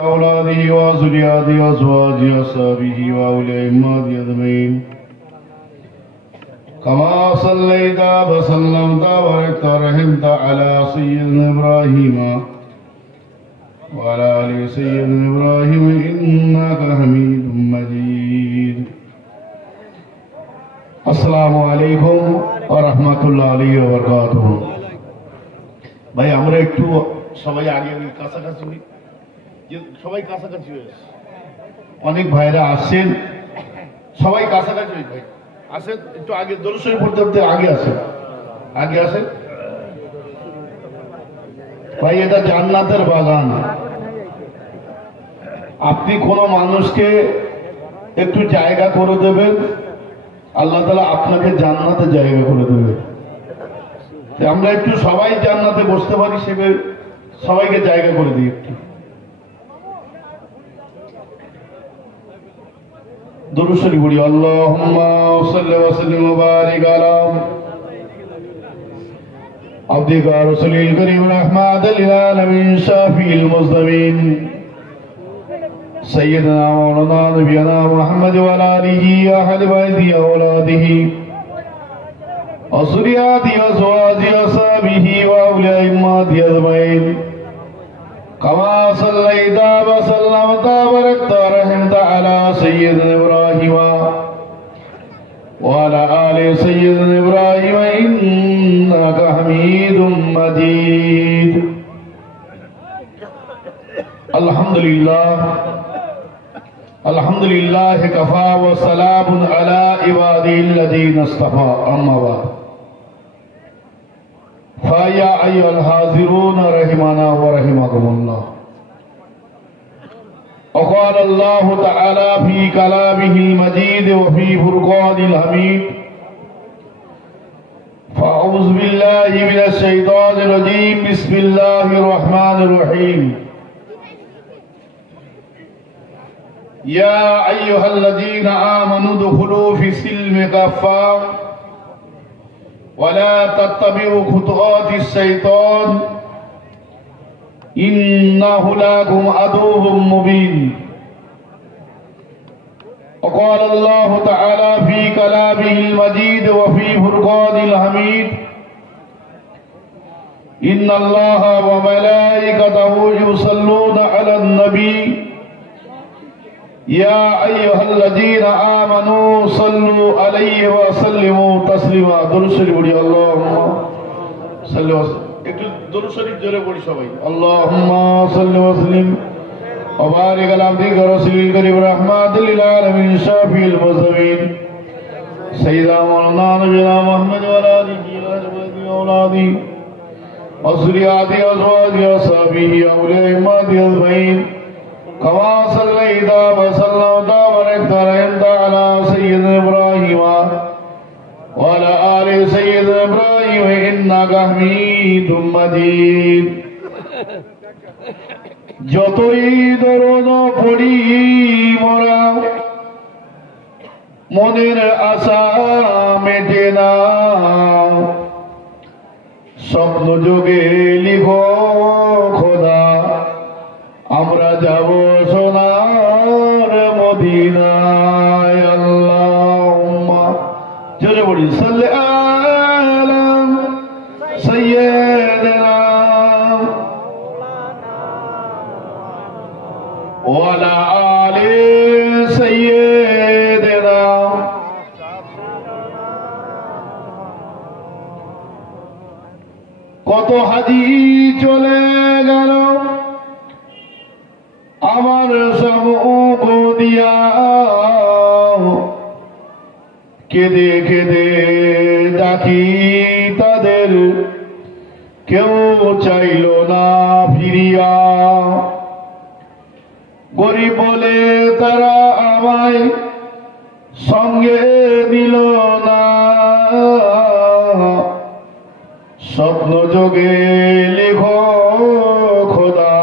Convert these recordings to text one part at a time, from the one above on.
أولاده وذرياته وأزواجه وأصحابه وأولي أئمته أجمعين كما صليت وسلمت وباركت ورحمت على سيدنا إبراهيم وعلى آل سيدنا إبراهيم إنك حميد مجيد السلام عليكم ورحمة الله وبركاته ভাই আমরা একটু সবাই আগে কাছাকাছি সবাই কাছাকাছি হয়েছে অনেক ভাইরা আসছেন সবাই কাছাকাছি ভাই আসেন একটু আগে দরুদ শরীফ পড়তে আগে আসেন ভাই এটা জান্নাতের বাগান আপনি কোনো মানুষকে একটু জায়গা করে দেবেন আল্লাহ তাআলা আপনাকে জান্নাতে জায়গা করে দেবে আমরা একটু সবাই জান্নাতে বসতে পারি সেভাবে সবাইকে জায়গা করে দিই একটু दुरूद शरीफ पढ़िए अल्लाहुम्मा सल्लि व सल्लिम व बारिक अला अब्दिका रसूलिल करीम रहमतल लिल आलमीन शाफील मुज़्दमीन सय्यदना मौलाना नबीना मुहम्मद व अला आलिहि व अहलि बैतिहि व औलादिहि व ज़ुर्रिय्यतिहि व अज़वाजिहि व असहाबिहि व औलिया अइम्मतिहि अजमईन كما صليت وسلمت وباركت ورحمت على سيدنا إبراهيم وعلى آل سيدنا إبراهيم إنك حميد مجيد الحمد لله كفى وسلام على عباده الذين اصطفى أما بعد فيا أيها الحاضرون رحمنا ورحمكم الله وقال الله تعالى في كلامه المجيد وفي فرقانه الحميد فأعوذ بالله من الشيطان الرجيم بسم الله الرحمن الرحيم يا أيها الذين آمنوا ادخلوا في السلم كافة ولا تتبعوا خطوات الشيطان إنه لكم عدو مبين وقال الله تعالى في كلامه المجيد وفي فرقانه الحميد إن الله وملائكته يصلون على النبي يا أيها الذين آمنوا صلوا عليه وسلموا تسليما درود شريف পড়ি اللهم صل وسلم একটু درود شريف জোরে পড়ি সবাই اللهم صل وسلم وبارك على عبدك ورسولك الكريم رحمة للعالمين شافي المذنبين سيدنا مولانا نبينا محمد وعلى آله وصحبه وأولاده وذرياته وأزواجه وصحبه وأولي أئمته أجمعين كما صليت وسلمت وباركت ورحمت على سيدنا إبراهيم وعلى آل سيدنا إبراهيم إنك حميد مجيد যতই দরদ পড়ি মোরা মনের আশা মেটে না স্বপ্ন যোগে লিখো খোদা আমরা যাব সোনার মদিনায় আল্লাহুম্মা জোরে বলি সাল্লি আলা সাইয়্যিদিনা ওয়া আলা আলি সাইয়্যিদিনা কত হাজি চলে গেল আমার সমুখ দিয়া কেঁদে কেঁদে ডাকি তাদের কেউ চাইল না ফিরিয়া গরিব বলে তারা আমায় সঙ্গে নিল না স্বপ্ন যোগে লিখো খোদা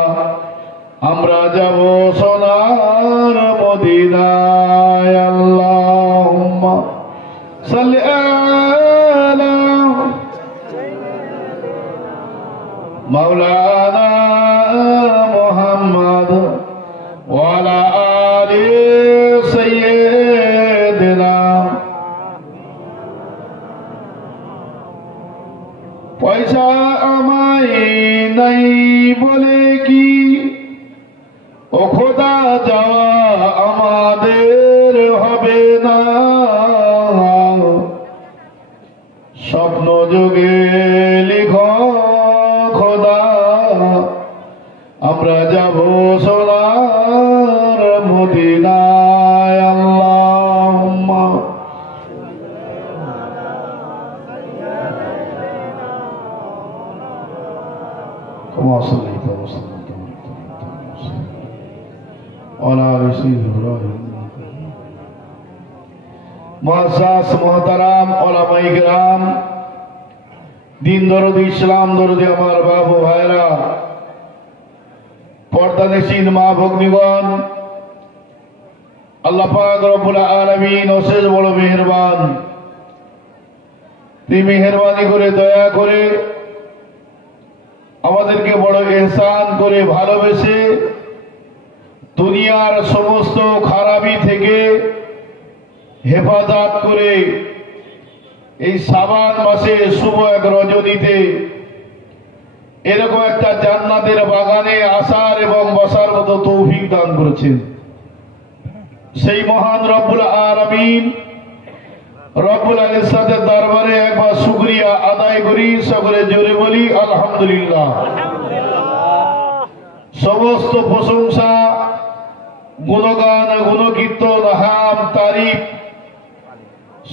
আমরা যাব সোনার মদিনায় আল্লাহুম্মা সাল্লি আলা মাওলানা মুহাম্মদ وعلى آل سيدنا إبراهيم মুআজ্জাজ মুহতারাম উলামায়ে কিরাম দিন দরদি ইসলাম দরদি আমার বাবু ভাইরা পর্দানশীন মা ভগ্নীগণ আল্লাহ পাক রব্বুল আলামিন অশেষ বড় মেহেরবান তিনি মেহেরবানি করে দয়া করে আমাদেরকে বড় ইহসান করে ভালোবেসে দুনিয়ার সমস্ত খারাপি থেকে হেফাজত করে এই শাবান মাসে শুভ এক রজনীতে এরকম একটা জান্নাতের বাগানে আসার এবং বসার মতো তৌফিক দান করেছেন। সেই মহান রব্বুল আলামিন রব্বুল ইজ্জতের দরবারে একবার শুকরিয়া আদায় করি, সকলে জোরে বলি আলহামদুলিল্লাহ। সমস্ত প্রশংসা গুণগান গুণকীর্তন হাম তারিফ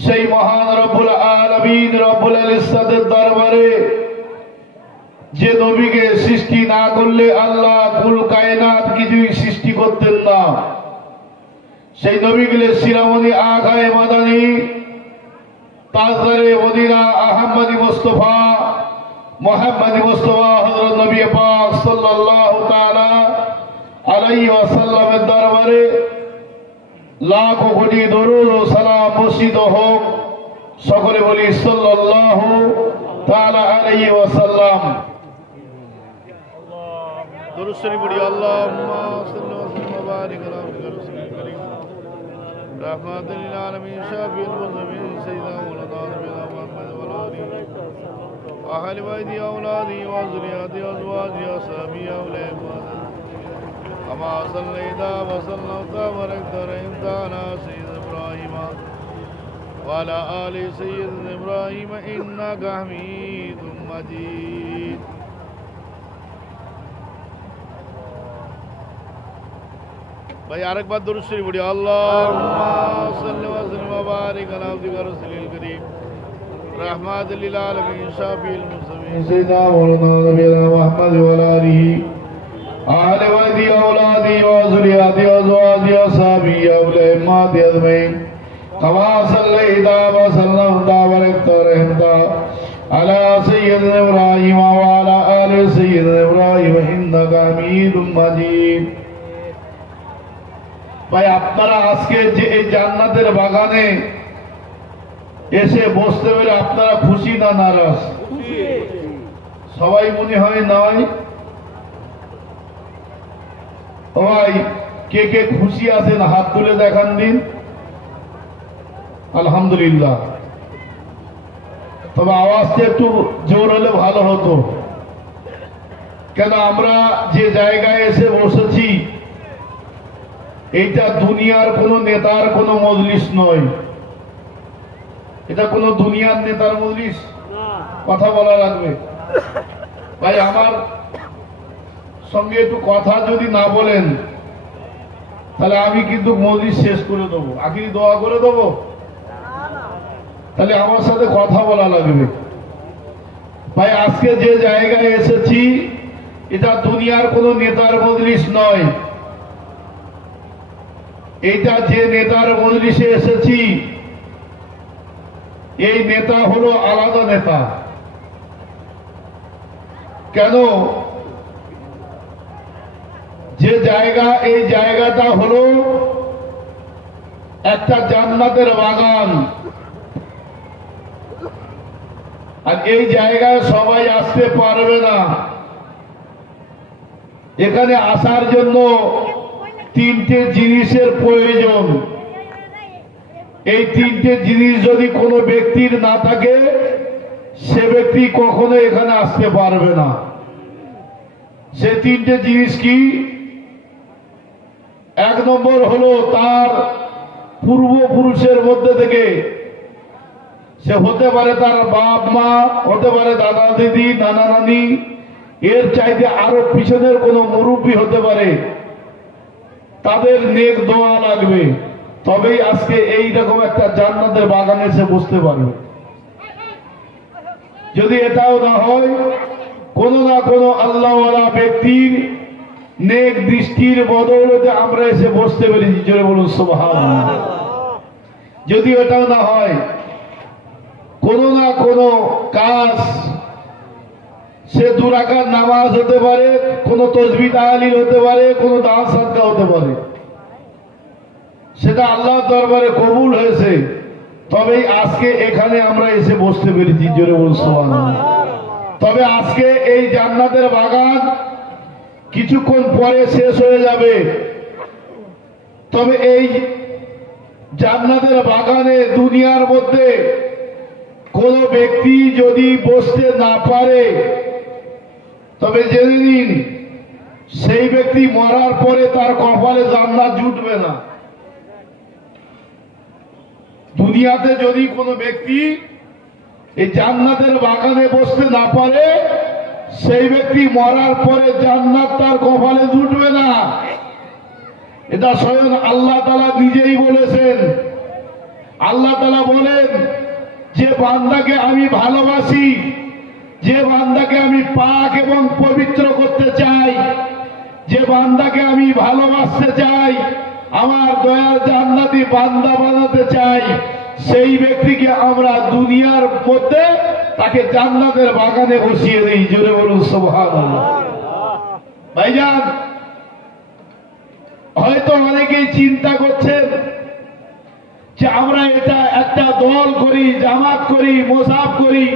সেই মহান রব্বুল আলামিন রব্বুল ইজ্জতের দরবারে যে নবীকে সৃষ্টি না করলে আল্লাহ কুল কায়নাত কিছুই সৃষ্টি করতেন না, সেই নবীগুলো শিরামণি আগায়ে মাদানী তাজদারে মদিনা আহমদি মুস্তাফা মুহাম্মদি মুস্তাফা হযরত নবী পাক সাল্লাল্লাহু তাআলা আলাইহি ওয়াসাল্লামের দরবারে লাখো কোটি দরুদ ও সালাম বর্ষিত হোক। সকলে বলি সাল্লাল্লাহু তাআলা আলাইহি ওয়াসাল্লাম। দরুদ শরীফ পড়ি আল্লাহুম্মা সাল্লি ওয়া সাল্লিম ওয়া বারিক আলা রাসূলিল কারীম রাহমাতুল লিল আলামিন শাফিউল মুজলিমিন সাইয়্যিদনা ওয়া নাবিয়্যিনা মুহাম্মদ ওয়া আলিহি ওয়া আহলি বাইতি আওলাদি ওয়া যুররিয়াতি ওয়া আজওয়াজি ওয়া সাহবিহি ওয়া উলাইহি كما صليت وسلمت وباركت ورحمت على سيدنا إبراهيم وعلى آل سيدنا إبراهيم إنك حميد مجيد। ভাই আরেকবার দরুদ শরীফ পড়ি আল্লাহুম্মা সাল্লি ওয়া সাল্লিম ওয়া বারিক আলা আবদিকা রাসূলিল কারীম রাহমাতুল লিল আলামিন শাফিউল মুসলিমিন সাইয়্যিদনা ওয়া নাবিয়্যিনা মুহাম্মদ ওয়া আলা আলিহি آل وادي أولادي وذرياتي وأزواجي وصحبي أولئك أجمعين كما صليت وسلمت وباركت ورحمت على سيدنا إبراهيم وعلى آل سيدنا إبراهيم إنك حميد مجيد। ভাই আপনারা আজকে যে এই জান্নাতের বাগানে এসে বসতে পেরে আপনারা খুশি না নারাজ? সবাই মনে হয় নয়? ভাই কে কে খুশি আছেন হাত তুলে দেখান দিন। আলহামদুলিল্লাহ। তবে আওয়াজটা একটু জোর হলে ভালো হতো, কেন আমরা যে জায়গায় এসে বসেছি এইটা দুনিয়ার কোন নেতার কোন মজলিস নয়, এটা কোন দুনিয়ার নেতার মজলিস। কথা বলা লাগবে ভাই, আমার সঙ্গে একটু কথা যদি না বলেন তাহলে আমি কিন্তু মজলিস শেষ করে দেবো, আখিরি দোয়া করে দেবো, তাহলে আমার সাথে কথা বলা লাগবে। ভাই আজকে যে জায়গায় এসেছি এটা দুনিয়ার কোন নেতার মজলিস নয়, এটা যে নেতার মজলিসে এসেছি এই নেতা হলো আলাদা নেতা। কেন? যে জায়গা, এই জায়গাটা হলো একটা জান্নাতের বাগান, আর এই জায়গায় সবাই আসতে পারবে না। এখানে আসার জন্য তিনটে জিনিসের প্রয়োজন। এই তিনটে জিনিস যদি কোনো ব্যক্তির না থাকে সে ব্যক্তি কখনো এখানে আসতে পারবে না। সে তিনটে জিনিস কি? এক নম্বর হলো তার পূর্বপুরুষের মধ্যে থেকে, সে হতে পারে তার বাপ মা, হতে পারে দাদা দিদি নানা নানি, এর চাইতে আরো পিছনের কোন মুরব্বী হতে পারে, তাদের নেক দোয়া লাগবে, তবেই আজকে এইরকম একটা জান্নাতের বাগানে এসে বসতে পারবে। যদি এটাও না হয়, কোনো না কোনো আল্লাহওয়ালা ব্যক্তির নেক দৃষ্টির বদৌলতে আমরা এসে বসতে পেরেছি। জোরে বলুন সুবহানাল্লাহ। যদি এটাও না হয়, কোনো না কোনো কাজ, সে 2 রাকাত নামাজ হতে পারে, কোনো তসবিহ তাহলিল হতে পারে, কোনো দান সাদকা হতে পারে, সেটা আল্লাহর দরবারে কবুল হয়েছে, তবেই আজকে এখানে আমরা এসে বসতে পেরেছি। জোরে বলুন সুবহানাল্লাহ। তবে আজকে এই জান্নাতের বাগান কিছুক্ষণ পরে শেষ হয়ে যাবে। তবে এই জান্নাতের বাগানে দুনিয়ার মধ্যে কোন ব্যক্তি যদি বসতে না পারে, তবে জেনে নিন সেই ব্যক্তি মরার পরে তার কপালে জান্নাত জুটবে না। দুনিয়াতে যদি কোনো ব্যক্তি এই জান্নাতের বাগানে বসতে না পারে, সেই ব্যক্তি মরার পরে জান্নাত তার কপালে জুটবে না। এটা স্বয়ং আল্লাহ তাআলা নিজেই বলেছেন। আল্লাহ তাআলা বলেন, যে বান্দাকে আমি ভালোবাসি, যে বান্দাকে আমি পাক এবং পবিত্র করতে চাই, যে বান্দাকে আমি ভালোবাসতে চাই, আমার দয়ার জান্নাতি বান্দা বানাতে চাই, সেই ব্যক্তিকে আমরা দুনিয়ার মধ্যে তাকে জান্নাতের বাগানে বসিয়ে দিই। জোরে বলুন সুবহানাল্লাহ। ভাইজান, হয়তো অনেকেই চিন্তা করছেন যে আমরা এটা একটা দল করি, জামাত করি, মোসাফ করি।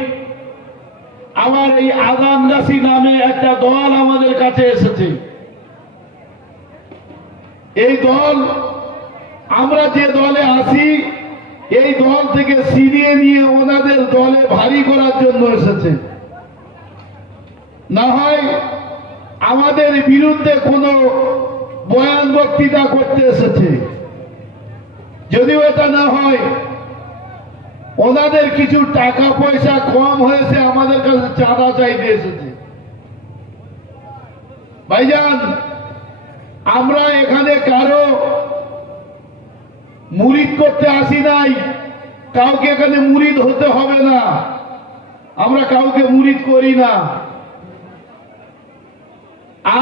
আমার এই আজানগাছি নামে একটা দল আমাদের কাছে এসেছে। এই দল, আমরা যে দলে আসি, এই দল থেকে ছিনিয়ে নিয়ে ওনাদের দলে ভারী করার জন্য এসেছে। না হয় আমাদের বিরুদ্ধে কোনো বয়ান বক্তৃতা করতে এসেছে। যদিও এটা না হয়, ওনাদের কিছু টাকা পয়সা কম হয়েছে, আমাদের কাছে চাঁদা চাইতে এসেছে। ভাইজান, আমরা এখানে কারো মুরিদ করতে আসি নাই, কাউকে এখানে মুরিদ হতে হবে না, আমরা কাউকে মুরিদ করি না।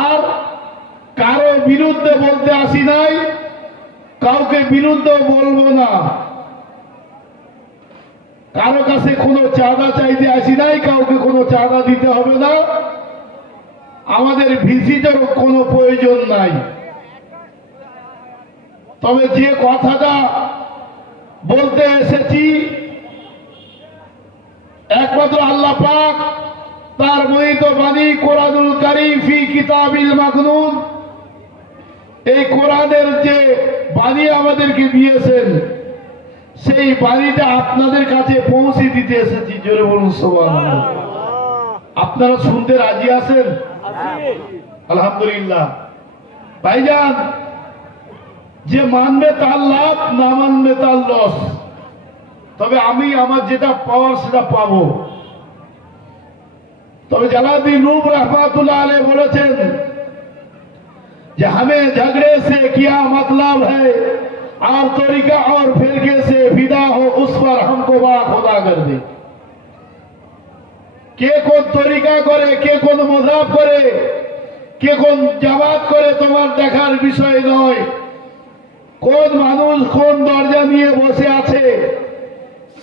আর কারো বিরুদ্ধে বলতে আসি নাই, কাউকে বিরুদ্ধে বলবো না। কারো কাছে কোনো চাঁদা চাইতে আসি নাই, কাউকে কোনো চাঁদা দিতে হবে না, আমাদের ভিজিটেরও কোনো প্রয়োজন নাই। তবে যে কথাটা বলতে এসেছি, একমাত্র আল্লাহ পাক তার মহিত বাণী কোরআনুল কারীম ফি কিতাবিল মাকনুন, এই কোরআনের যে বাণী আমাদেরকে দিয়েছেন, সেই বাণীটা আপনাদের কাছে পৌঁছে দিতে এসেছি। জোরে বলুন সুবহানাল্লাহ। আপনারা শুনতে রাজি আছেন? আলহামদুলিল্লাহ। ভাইজান, যে মানবে তার লাভ, না মানবে তার লস। তবে আমি আমার যেটা পাওয়ার সেটা পাবো। তবে জালালউদ্দিন রুম रहमतुल्लाह अलैह বলেছেন যে हमें झगड़े से क्या मतलब है और तरीका और फिरके से फिदा हो उस पर हमको बा खुदा कर दे। কে কোন তরিকা করে, কে কোন মযহাব করে, কে কোন জামাত করে তোমার দেখার বিষয় নয়। কোন মানুষ কোন দরজা নিয়ে বসে আছে,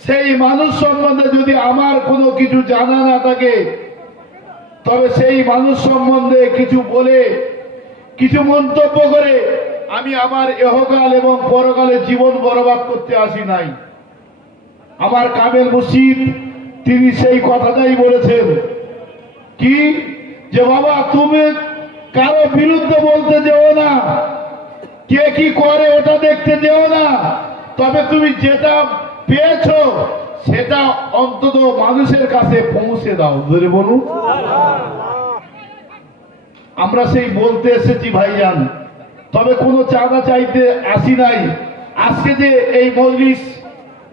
সেই মানুষ সম্বন্ধে যদি আমার কোনো কিছু জানা না থাকে, তবে সেই মানুষ সম্বন্ধে কিছু বলে, কিছু মন্তব্য করে আমি আমার ইহকাল এবং পরকালে জীবন বরবাদ করতে আসি নাই। আমার কামেল মুর্শিদ তিনি সেই কথাটাই বলেছেন, কি যে বাবা তুমি কারো বিরুদ্ধে বলতে যেও না, কে কি করে ওটা দেখতে যেও না, তবে তুমি যেটা পেয়েছো সেটা অন্তত মানুষের কাছে পৌঁছে দাও। ধরে বলুন। আমরা সেই বলতে এসেছি ভাইজান, তবে কোনো চাঁদা চাইতে আসি নাই। আজকে যে এই মজলিস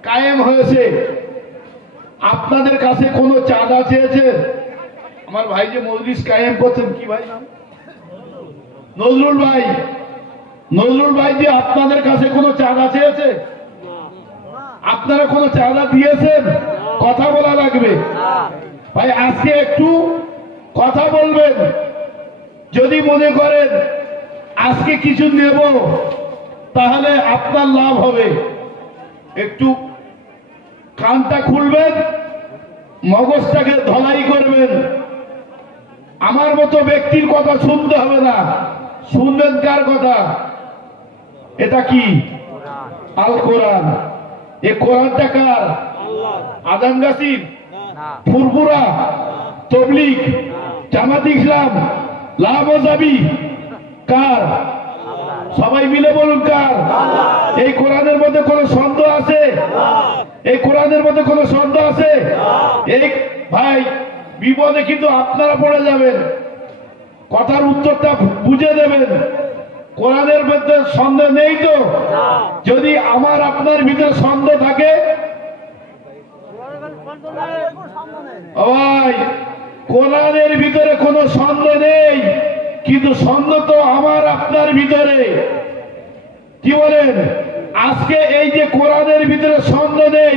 কায়েম হয়েছে, আপনাদের কাছে কোনো চাঁদা চেয়েছে? আমার ভাই যে মজলিস কায়েম করছেন, কি ভাই নাম? নজরুল ভাই। নজরুল ভাই যে আপনাদের কাছে কোনো চাঁদা চেয়েছে? আপনারা কোনো চাঁদা দিয়েছেন? কথা বলা লাগবে ভাই। আজকে একটু কথা বলবেন। যদি মনে করেন আজকে কিছু নেব, তাহলে আপনার লাভ হবে। একটু কানটা খুলবেন, মগজটাকে ধলাই করবেন। আমার মতো ব্যক্তির কথা শুনতে হবে না, শুনবেন কার কথা? এটা কি? আল কোরআন। এই কোরআনটা কার? আদান গাছির, ফুরফুরা, তবলিগ, জামাত ইসলাম, লামজাবি, কার? সবাই মিলে বলুন কার? এই কোরআনের মধ্যে কোনো সন্দেহ আছে? এই কোরআনের মধ্যে কোনো সন্দেহ আছে? এই ভাই বিপদে কিন্তু আপনারা পড়ে যাবেন। কথার উত্তরটা বুঝে দেবেন। কোরআনের মধ্যে সন্দেহ নেই তো? যদি আমার আপনার ভিতরে সন্দেহ থাকে, ভাই কোরআনের ভিতরে কোনো সন্দেহ নেই, কিন্তু সন্দেহ তো আমার আপনার ভিতরে। কি বলেন? আজকে এই যে কোরআনের ভিতরে সন্দেহ নেই,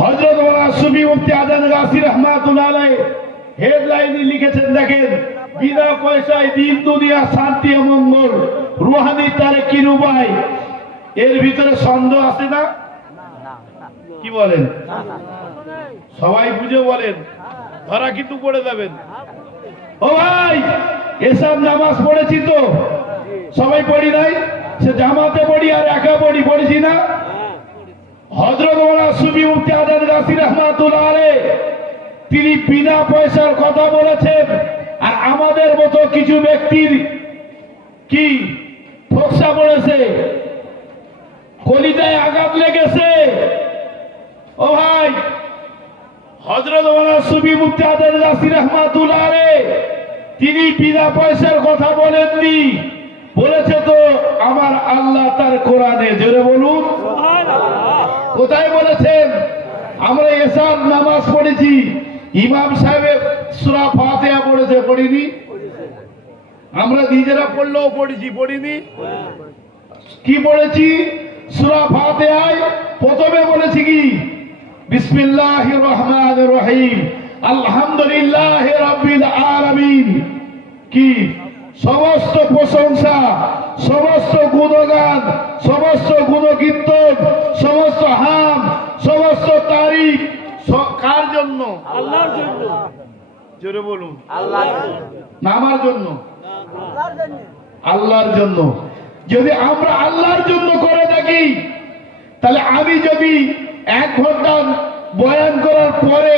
হযরত মাওলানা সুফি মুফতি আদান গাছি রাহমাতুল্লাহ আলাইহি হেডলাইনে লিখেছেন, দেখেন, বিনা পয়সায় দিন দুনিয়া শান্তি ও মঙ্গল, রুহানি তারেকি রুবাই। এর ভিতরে সন্দেহ আছে না? কি বলেন? সবাই বুঝে বলেন, ধরা কিন্তু পড়ে যাবেন। ও ভাই, এসব নামাজ পড়েছি তো? সবাই পড়ি নাই? সে জামাতে পড়ি আর একা পড়ি, পড়েছি না? হযরত মাওলানা সুফি মুফতি আদান গাছি রাহমাতুল্লাহ আলাইহি তিনি বিনা পয়সার কথা বলেছেন, আর আমাদের মতো কিছু ব্যক্তির কি ফোকসা পড়েছে, কলিজায় আঘাত লেগেছে। ও ভাই, হযরত মাওলানা সুফি মুফতি আদান গাছি রাহমাতুল্লাহ আলাইহি তিনি বিনা পয়সার কথা বলেননি, বলেছে তো আমার আল্লাহ তার কোরআনে। জোরে বলুন সুবহানাল্লাহ। কোথায় বলেছেন? আমরা এশার নামাজ পড়েছি, ইমাম সাহেব সূরা ফাতিহা পড়েছে, পড়িনি? আমরা নিজেরা পড়লেও পড়েছি, পড়িনি? কি পড়েছি? সূরা ফাতিহায় প্রথমে বলেছি কি? বিসমিল্লাহির রহমানির রহিম, আলহামদুলিল্লাহি রাব্বিল আলামিন। কি? সমস্ত প্রশংসা, সমস্ত গুণগান, সমস্ত গুণকীর্তন, সমস্ত হাম, সমস্ত তারিফ কার জন্য? আল্লাহর জন্য। জোরে বলুন আল্লাহর জন্য। না আমার জন্য? আল্লাহর জন্য। আল্লাহর জন্য। যদি আমরা আল্লাহর জন্য করে থাকি, তাহলে আমি যদি 1 ঘন্টা বয়ান করার পরে,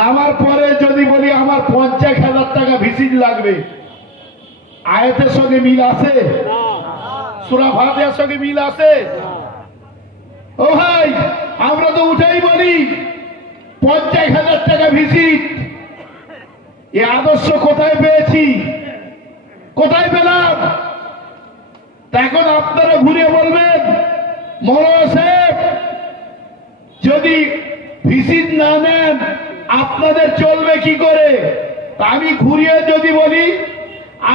নামার পরে যদি বলি আমার 50,000 টাকা ভিজিট লাগবে, আয়াতের সঙ্গে মিল আছে? সূরা ফাতিহার সঙ্গে মিল আছে? ও ভাই, আমরা তো উঠেই বলি 50,000 টাকা ভিজিট। এই আদর্শ কোথায় পেয়েছি? কোথায় পেলাম? এখন আপনারা ঘুরে বলবেন, মাওলানা সাহেব যদি ভিজিট না নেন আপনাদের চলবে কি করে? আমি ঘুরিয়ে যদি বলি,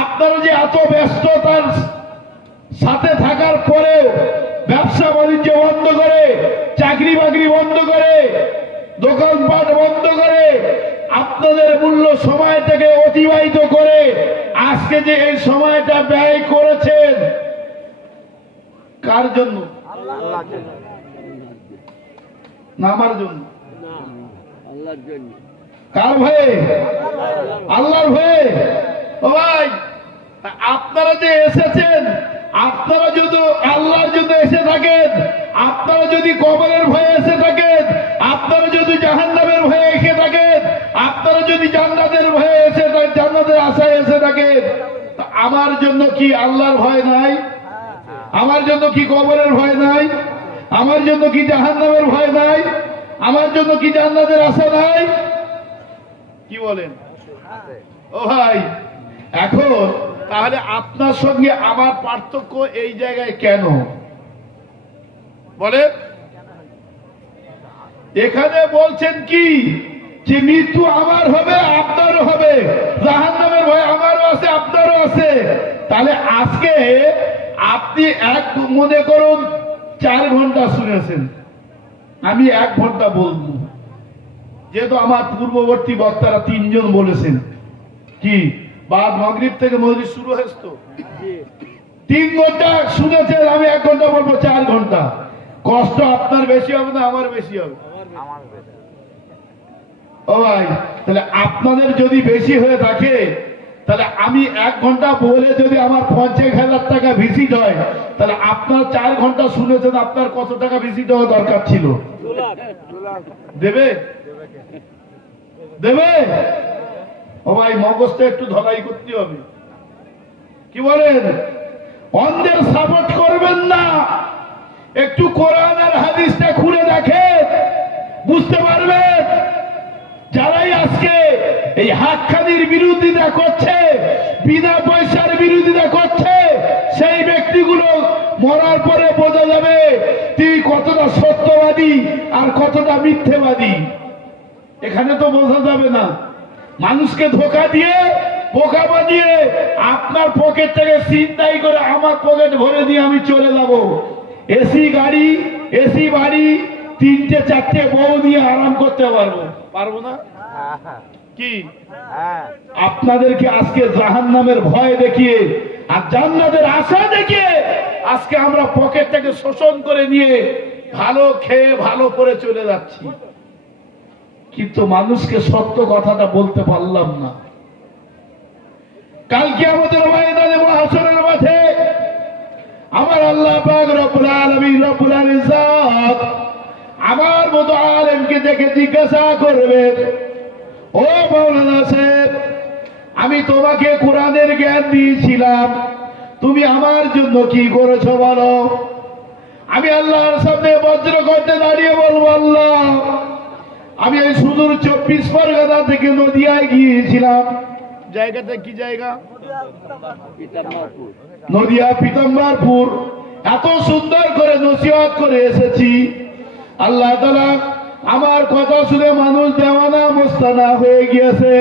আপনারা যে এত ব্যস্ততার সাথে থাকার পরেও ব্যবসা বাণিজ্য বন্ধ করে, চাকরি বাকরি বন্ধ করে, দোকানপাট বন্ধ করে, আপনাদের মূল্য সময়টাকে অতিবাহিত করে আজকে যে এই সময়টা ব্যয় করেছেন, কার জন্য? না আমার জন্য? আল্লাহর জন্য। কার ভয়ে? আল্লাহর ভয়ে। ও ভাই, আপনারা যে এসেছেন, আপনারা যদি আল্লাহর জন্য এসে থাকেন, আপনারা যদি কবরের ভয়ে এসে থাকেন, আপনারা যদি জাহান্নামের ভয়ে এসে থাকেন, আপনারা যদি জান্নাতের ভয়ে এসে জান্নাতের আশায় এসে থাকেন, আমার জন্য কি আল্লাহর ভয় নাই? আমার জন্য কি কবরের ভয় নাই? আমার জন্য কি জাহান্নামের ভয় নাই? আমার জন্য কি জান্নাতের আশা নাই? কি বলেন? ও ভাই, এখন তাহলে আপনার সঙ্গে আমার পার্থক্য এই জায়গায় কেন বলে? এখানে বলছেন কি যে মৃত্যু আমার হবে, আপনারও হবে, জাহান্নামের ভয় আমারও আছে, আপনারও আছে। তাহলে আজকে আপনি মনে করুন 4 ঘন্টা শুনেছেন, আমি 1 ঘন্টা বলবো, যেহেতু আমার পূর্ববর্তী বক্তারা 3 জন বলেছেন কি বাদ মাগরিব থেকে মজলিস শুরু হয়েছে তো 3 ঘন্টা শুনেছেন, আমি 1 ঘন্টা বলবো 4 ঘন্টা। কষ্ট আপনার বেশি হবে না আমার বেশি হবে? ও ভাই, তাহলে আপনাদের যদি বেশি হয়ে থাকে, তাহলে আমি 1 ঘন্টা বলে যদি আমার 50,000 টাকা ভিজিট হয়, তাহলে আপনার 4 ঘন্টা শুনেছেন, আপনার কত টাকা ভিজিট হওয়া দরকার ছিল? দেবে দেবে? ও ভাই, মগজটা একটু ধলাই করতে হবে। কি বলেন? অন্ধের সাপোর্ট করবেন না, একটু কোরআন আর হাদিসটা খুলে দেখেন, বুঝতে পারবেন। যারাই আজকে এই হাতখানির বিরোধিতা করছে, বিনা পয়সার বিরোধিতা করছে, সেই ব্যক্তিগুলো মরার পরে বোঝা যাবে তুই কতটা সত্যবাদী আর কতটা মিথ্যেবাদী। এখানে তো বোঝা যাবে না। মানুষকে ধোঁকা দিয়ে, বোকা বানিয়ে আপনার পকেট থেকে ছিনতাই করে আমার পকেট ভরে দিয়ে আমি চলে যাব। এসি গাড়ি, এসি বাড়ি, 3টে 4টে বউ নিয়ে আরাম করতে পারবো, পারবো না? কি আপনাদেরকে আজকে জাহান্নামের ভয় দেখিয়ে আর জান্নাতের আশা দেখিয়ে আজকে আমরা পকেট থেকে শোষণ করে নিয়ে ভালো খেয়ে ভালো করে চলে যাচ্ছি, কিন্তু মানুষকে সত্য কথাটা বলতে পারলাম না। কালকে আমাদের ময়দানে হাসরের মাঠে আমার আল্লাহ পাক রব্বুল আলামিন রব্বুল ইজ্জত আমার মতো আলেমকে দেখে জিজ্ঞাসা করবে, ও মাওলানা সাহেব, আমি তোমাকে কোরআনের জ্ঞান দিয়েছিলাম, তুমি আমার জন্য কি করেছো বলো? আমি আল্লাহর সামনে বজ্র কণ্ঠে দাঁড়িয়ে বলবো, আল্লাহ, আমি এই সুদূর 24 পরগনা থেকে নদিয়ায় গিয়েছিলাম। জায়গাটা কি জায়গা? নদিয়া পীতাম্বরপুর। এত সুন্দর করে নসিহত করে এসেছি, আল্লাহ তাআলা আমার কথা শুনে মানুষ দেওয়ানা মোস্তানা হয়ে গিয়েছে,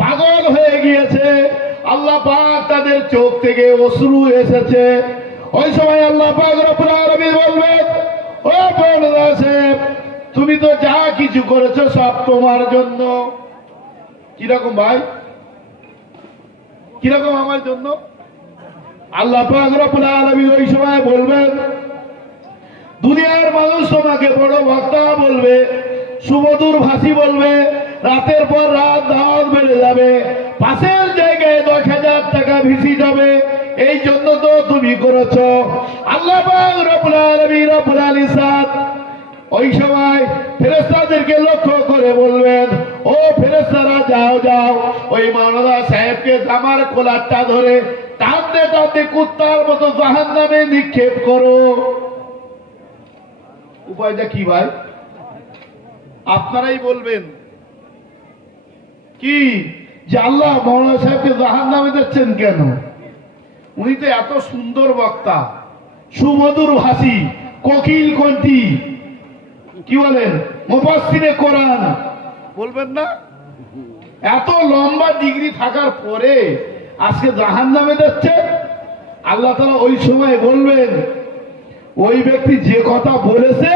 পাগল হয়ে গিয়েছে। আল্লাহ পাক তাদের চোখ থেকে অশ্রু এসেছে। ওই সময় আল্লাহ পাক রব্বুল আলামিন বলবেন, ও মাওলানা সাহেব, তুমি তো যা কিছু করেছো সব তোমার জন্য। কিরকম ভাই? কিরকম আমার জন্য? আল্লাহ পাক রব্বুল আলামিন ওই সময় বলবেন, দুনিয়ার মানুষ তোমাকে বড় বক্তা বলবে, সুমধুর ভাষী বলবে, রাতের পর রাত দাওয়াত বেড়ে যাবে, পাশের জায়গায় 10,000 টাকা ভিজিট হবে, এই জন্য তো তুমি করেছো। আল্লাহ পাক রব্বুল আলামিন রব্বুল ইজ্জত ওই সময় ফেরেশতাদেরকে লক্ষ্য করে বলবেন, ও ফেরেশতারা, যাও যাও, ওই মাওলানা সাহেবকে জামার কলারটা ধরে টানতে টানতে কুত্তার মতো জাহান্নামে নিক্ষেপ করো। উপায়টা কি ভাই? আপনারাই বলবেন। কি যে আল্লাহ মাওলানা সাহেবকে জাহান্নামে দিচ্ছেন কেন? উনি তো এত সুন্দর বক্তা, সুমধুর ভাষী, কোকিল কণ্ঠী, কি বলেন, মুফাসসিরে কোরআন, বলবেন না? এত লম্বা ডিগ্রি থাকার পরে আজকে জাহান্নামে যাচ্ছে। আল্লাহ তাআলা ওই সময় বলবেন, ওই ব্যক্তি যে কথা বলেছে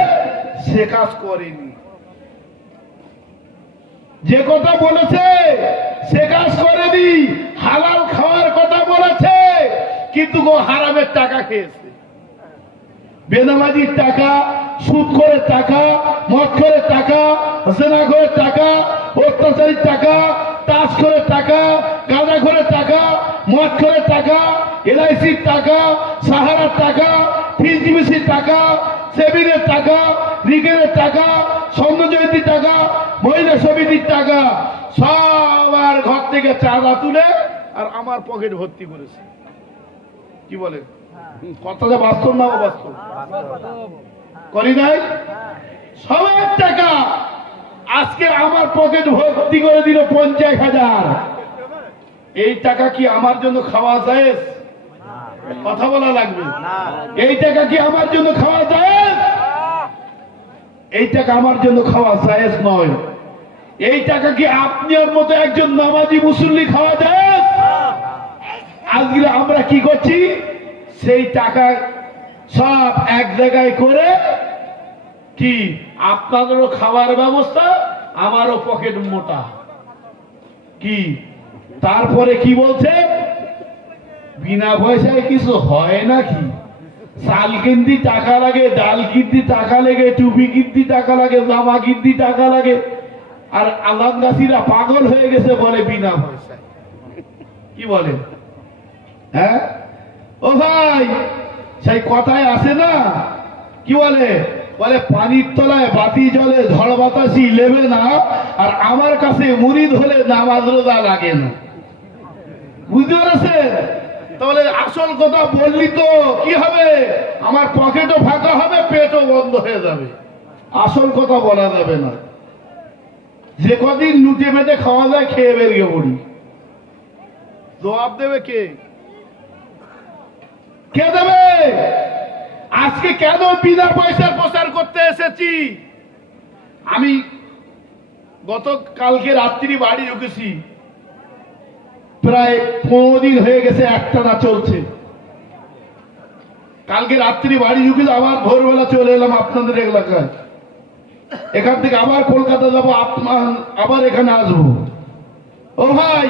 সে কাজ করেনি, যে কথা বলেছে সে কাজ করেনি। হালাল খাওয়ার কথা বলেছে কিন্তু হারামের টাকা খেয়েছে, বেনামাজির টাকা, সুদ করে টাকা, মদ করে টাকা, জেনা করে টাকা, অত্যাচারীর টাকা, তাস করে টাকা, গাঁজা করে টাকা, মদ করে টাকা, এলআইসির টাকা, সাহারার টাকা, ফিজিবিসির টাকা, সেভিংয়ের টাকা, রিগের টাকা, সৌন্দর্যের টাকা, মহিলা সমিতির টাকা, সবার ঘর থেকে চাঁদা তুলে আর আমার পকেট ভর্তি করেছে। কি বলে? কথাটা বাস্তব না অবাস্তব? করি নাই? সবার টাকা আজকে আমার পকেট ভর্তি করে দিল 50,000। এই টাকা কি আমার জন্য খাওয়া যায়? কথা বলা লাগবে। এই টাকা কি আমার জন্য খাওয়া যায়? এই টাকা আমার জন্য খাওয়া যায় নয়। এই টাকা কি আপনার মতো একজন নামাজি মুসল্লি খাওয়া যায়? আজকে আমরা কি করছি? সেই টাকা সব এক জায়গায় করে কি আপনাদেরও খাওয়ার ব্যবস্থা, আমারও পকেট মোটা। কি তারপরে কি বলছে, বিনা পয়সায় কিছু হয় নাকি? চাল কিনতে টাকা লাগে, ডাল কিনতে টাকা লাগে, টুপি কিনতে টাকা লাগে, জামা কিনতে টাকা লাগে, আর আলাদগাছিরা পাগল হয়ে গেছে বলে বিনা পয়সায়। কি বলে? হ্যাঁ ও ভাই, সেই কথায় আছে না, কি বলে, বলে পানির তলায় বাতি জ্বলে ঝড় বাতাসি লেবে না, আর আমার কাছে মুরিদ হলে নামাজ রোজা লাগে না। বুঝতে পেরেছেন? তাহলে আসল কথা বললি তো কি হবে, আমার পকেটও ফাঁকা হবে, পেটও বন্ধ হয়ে যাবে। আসল কথা বলা যাবে না। যে কদিন লুটে মেটে খাওয়া যায় খেয়ে বেরিয়ে পড়ি। জবাব দেবে কে? কে দেবে? আজকে কেন বিনা পয়সার প্রচার করতে এসেছি? আমি গত কালকে রাত্রি বাড়ি ঢুকেছি, প্রায় 15 দিন হয়ে গেছে, একটানা চলছে। কালকে রাত্রি বাড়ি ঢুকে আবার ভোরবেলা চলে এলাম আপনাদের এলাকায়। এখান থেকে আবার কলকাতা যাবো, আবার এখানে আসবো। ও ভাই,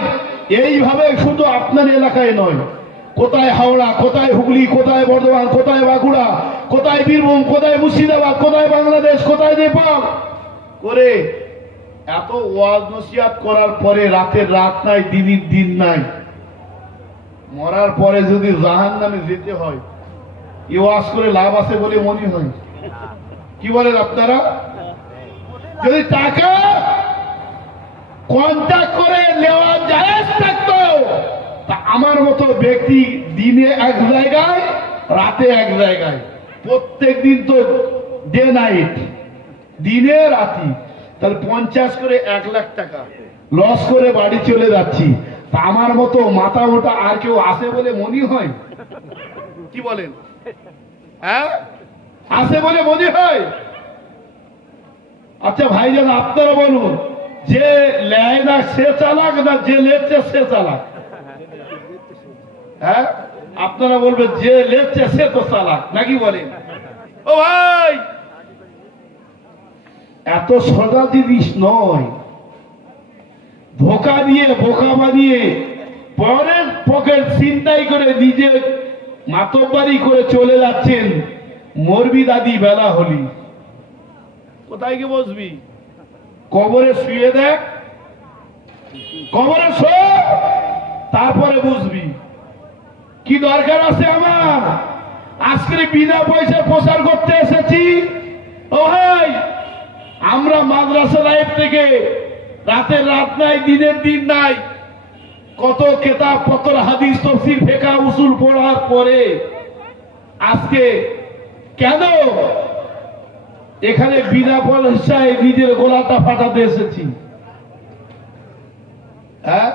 এইভাবে শুধু আপনার এলাকায় নয়, কোথায় হাওড়া, কোথায় হুগলি, কোথায় বর্ধমান, কোথায় বাঁকুড়া, কোথায় বীরভূম, কোথায় মুর্শিদাবাদ, কোথায় বাংলাদেশ, কোথায় নেপাল করে এত ওয়াজ নসিহত করার পরে রাতের রাত নাই, দিনের দিন নাই। মরার পরে যদি জাহান্নামে যেতে হয়, এই ওয়াজ করে লাভ আছে বলে মনে হয়? কি বলেন আপনারা? যদি টাকা কন্ট্যাক্ট করে নেওয়া জায়েজ থাকতো, তা আমার মতো ব্যক্তি দিনে এক জায়গায়, রাতে এক জায়গায়, প্রত্যেক দিন তো ডে নাইট, দিনে রাতি, তাহলে 50 করে 1 লাখ টাকা লস করে বাড়ি চলে যাচ্ছি। তা আমার মতো মাথা মোটা আর কেউ আসে বলে মনে হয়? কি বলেন? হ্যাঁ, আসে বলে মনে হয়? আচ্ছা ভাইজান, আপনারা বলুন, যে লেয় না সে চালাক, না যে লেচ্ছে সে চালাক? হ্যাঁ, আপনারা বলবেন যে লেচ্ছে সে তো চালাক, নাকি বলেন? ও ভাই, এত সোজা জিনিস নয়। ধোকা দিয়ে, বোকা বানিয়ে, পরের পকেট ছিনতাই করে নিজে মাতব্বারি করে চলে যাচ্ছেন। মরবি দাদি বেলা হলি, কোথায় গিয়ে বসবি? কবরে শুয়ে দেখ, কবরে শো, তারপরে বুঝবি। কি দরকার আছে আমার? আজকে বিনা পয়সা প্রচার করতে এসেছি। ও ভাই, আমরা মাদ্রাসা লাইফ থেকে রাতের রাত নাই, দিনের দিন নাই, কত কেতাব পত্র, হাদিস, তাফসীর, ফিকহ, উসুল পড়ার পরে আজকে কেন এখানে বিনা পয়সায় নিজের গোলাটা ফাটাতে এসেছি? হ্যাঁ,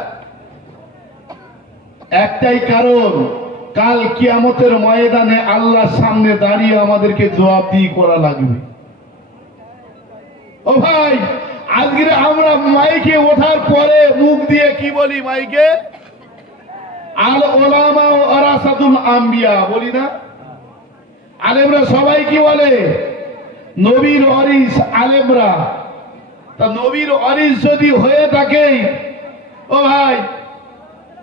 একটাই কারণ, কাল কিয়ামতের ময়দানে আল্লাহর সামনে দাঁড়িয়ে আমাদেরকে জবাবদিহি করা লাগবে। ও ভাই, আজকে আমরা মাইকে ওঠার পরে মুখ দিয়ে কি বলি? মাইকে আল ওলামা ওয়ারাসাতুল আম্বিয়া বলি না? আলেমরা সবাই কি বলে? নবীর ওয়ারিস আলেমরা। তা নবীর ওয়ারিস যদি হয়ে থাকে, ও ভাই,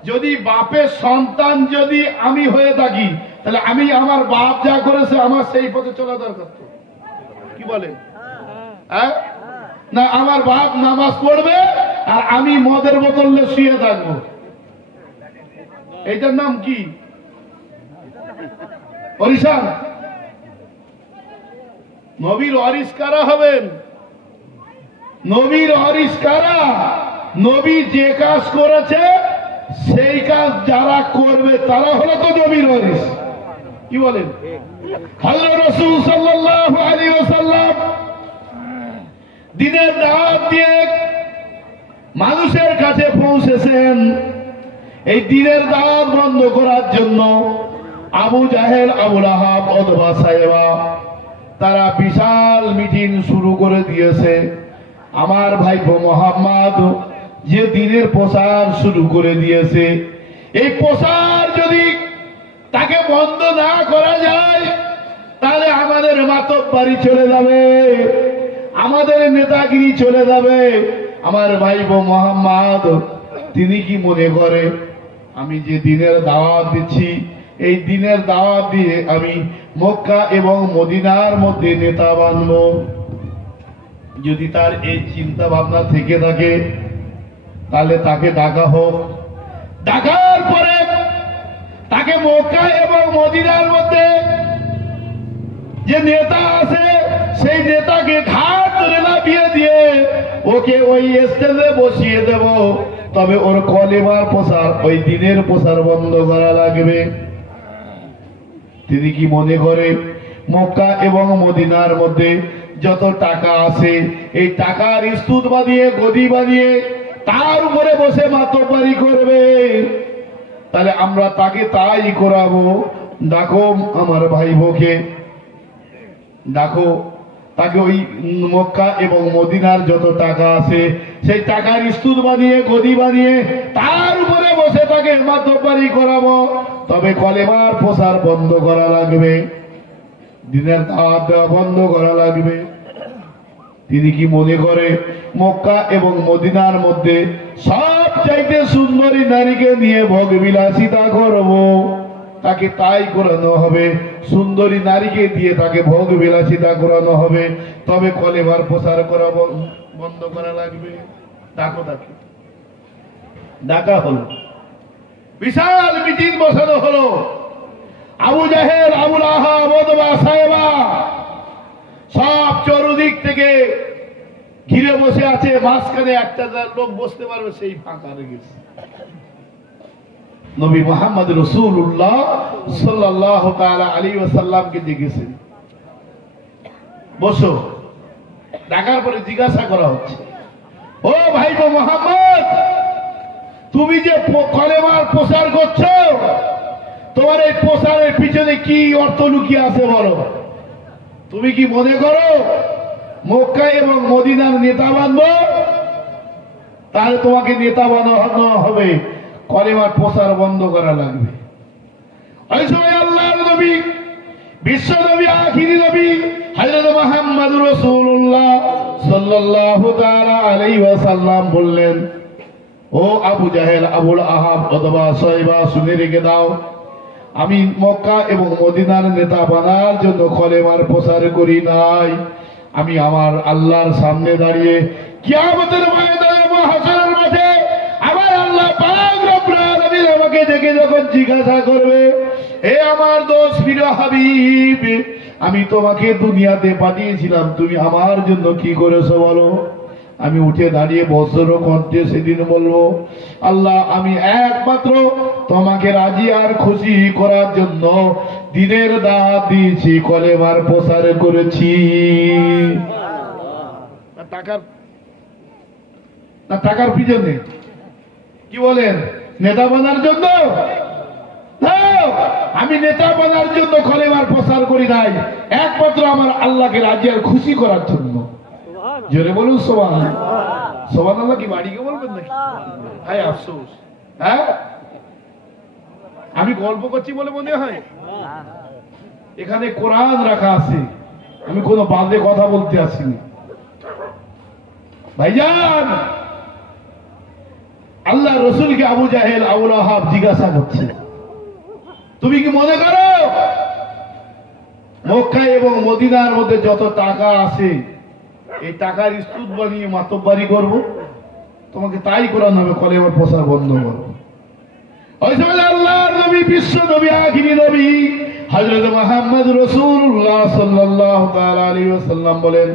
যদি বাপের সন্তান যদি আমি হয়ে থাকি, তাহলে আমি আমার বাপ যা করেছে আমার সেই পথে চলা দরকার। তো কি বলেন? হ্যাঁ, না আমার বাপ নামাজ পড়বে আর আমি মদের বোতলে শুয়ে থাকবো, এইটার নাম কি? পরিশান। নবীর ওয়ারিস কারা হবেন? নবীর ওয়ারিস কারা? নবী যে কাজ করেছে সেই কাজ যারা করবে তারা হলো তো নবীর ওয়ারিস। কি বলেন? হযরত রাসূল সাল্লাল্লাহু আলাইহি ওয়াসাল্লাম দিনের দাওয়াত দিয়ে মানুষের কাছে পৌঁছেছেন। এই দিনের দাওয়াত বন্ধ করার জন্য আবু জাহেল, আবু লাহাব, উতবা, সাইবা তারা বিশাল মিটিং শুরু করে দিয়েছে। আমার ভাইপো মুহাম্মদ যে দিনের প্রচার শুরু করে দিয়েছে, এই প্রচার যদি তাকে বন্ধ না করা যায়, তাহলে আমাদের মাতব্বারি চলে যাবে, আমাদের নেতাগিরি চলে যাবে। আমার ভাইপো মুহাম্মদ তিনি কি মনে করে আমি যে দিনের দাওয়াত দিচ্ছি, এই দিনের দাওয়াত দিয়ে আমি মক্কা এবং মদিনার মধ্যে নেতা বানব? যদি তার এই চিন্তা ভাবনা থেকে থাকে তাহলে তাকে ডাকা হোক। ডাকার পরে তাকে মক্কা এবং মদিনার মধ্যে যে নেতা আছে সেই নেতাকে ঘাট ধরে লাফিয়ে দিয়ে ওকে ওই স্টেজে বসিয়ে দেব। তবে ওর কলেমার প্রচার, ওই দিনের প্রচার বন্ধ করা লাগবে। তিনি কি মনে করে মক্কা এবং মদিনার মধ্যে যত টাকা আছে এই টাকার স্তূপ বানিয়ে গদি বানিয়ে তার উপরে বসে মাতব্বরি করবে? তাহলে আমরা তাকে তাই করাবো। ডাকো আমার ভাই বোকে, ডাকো তাকে ওই মক্কা এবং মদিনার যত টাকা আছে সেই টাকার স্তূপ বানিয়ে গদি বানিয়ে তার উপরে বসে তাকে মাতব্বরি করাবো। তবে কলেমার প্রচার বন্ধ করা লাগবে, দিনের দাওয়াত দেওয়া বন্ধ করা লাগবে। তিনি কি মনে করে মক্কা এবং মদিনার মধ্যে সব চাইতে সুন্দরী নারীকে নিয়ে ভোগ বিলাসিতা করব? তাকে তাই করানো হবে, সুন্দরী নারীকে দিয়ে তাকে ভোগ বিলাসিতা করানো হবে। তবে কলেমার প্রচার করা বন্ধ করা লাগবে। ডাকো তাকে। ডাকা হলো, বিশাল মিটিং বসানো হলো। আবু জাহেল, আবুল আহাব, ওতবা, সাইবা সব চতুর্দিক থেকে ঘিরে বসে আছে। মাঝখানে একটা লোক বসতে পারবে, সেই ফাঁকা রেখেছে। নবী মুহাম্মদ রাসূলুল্লাহ সাল্লাল্লাহু তাআলা আলাইহি ওয়াসাল্লামকে ডেকেছেন, বসো। ডাকার পরে জিজ্ঞাসা করা হচ্ছে, ও ভাই গো মুহাম্মদ, তুমি যে কলেমার প্রচার করছো, তোমার এই প্রচারের পিছনে কি অর্থ লুকিয়ে আছে বলো? তুমি কি মনে করো মক্কা এবং মদিনার নেতা বানবো? তাহলে তোমাকে নেতা বানানো হবে, কলেমার প্রচার বন্ধ করা লাগবে। ওই সময় আল্লাহর নবী, বিশ্ব নবী, আখিরি নবী হযরত মুহাম্মদ রাসূলুল্লাহ সাল্লাল্লাহু তাআলা আলাইহি ওয়াসাল্লাম বললেন, ও আবু জাহেল, আবুল আহাব অথবা সাইবা, শুনে রেখে দাও, আমি মক্কা এবং মদিনার নেতা বানার জন্য কলেমার প্রচার করি নাই। আমি আমার আল্লাহর সামনে দাঁড়িয়ে কিয়ামতের ময়দানে হাসরের মাঠে আমার আল্লাহ পাক রব্বুল আলামিন আমাকে দেখে যখন জিজ্ঞাসা করবে, হে আমার দোস্ত প্রিয় হাবিব, আমি তোমাকে দুনিয়াতে পাঠিয়েছিলাম, তুমি আমার জন্য কি করেছো বলো? আমি উঠে দাঁড়িয়ে বজ্র কণ্ঠে সেদিন বলবো, আল্লাহ, আমি একমাত্র তোমাকে রাজি আর খুশি করার জন্য দিনের দাওয়াত দিয়েছি, কলেমার প্রচার করেছি। টাকার পিছনে কি বলেন? নেতা বানার জন্য? আমি নেতা বানার জন্য কলেমার প্রচার করি নাই, একমাত্র আমার আল্লাহকে রাজি আর খুশি করার জন্য। জোরে বলুন সুবহানাল্লাহ। সুবহানাল্লাহ কি বাড়িকে বলবেন নাকি? হায় আফসোস। হ্যাঁ, আমি গল্প করছি বলে মনে হয়? এখানে কোরআন রাখা আছে, আমি কোনো বাজে কথা বলতে আসিনি। ভাইজান, আল্লাহ রসুলকে আবু জাহেল, আবুল আহাব জিজ্ঞাসা করছে, তুমি কি মনে করো মক্কা এবং মদিনার মধ্যে যত টাকা আছে এই টাকার স্তূপ বানিয়ে মাতব্বরি করব? তোমাকে তাই করানো হবে, কলেমার প্রচার বন্ধ করবো। ওই সময় আল্লাহর নবী, বিশ্ব নবী, আখিরি নবী হযরত মুহাম্মদ রাসূলুল্লাহ সাল্লাল্লাহু তাআলা আলাইহি ওয়াসাল্লাম বলেন,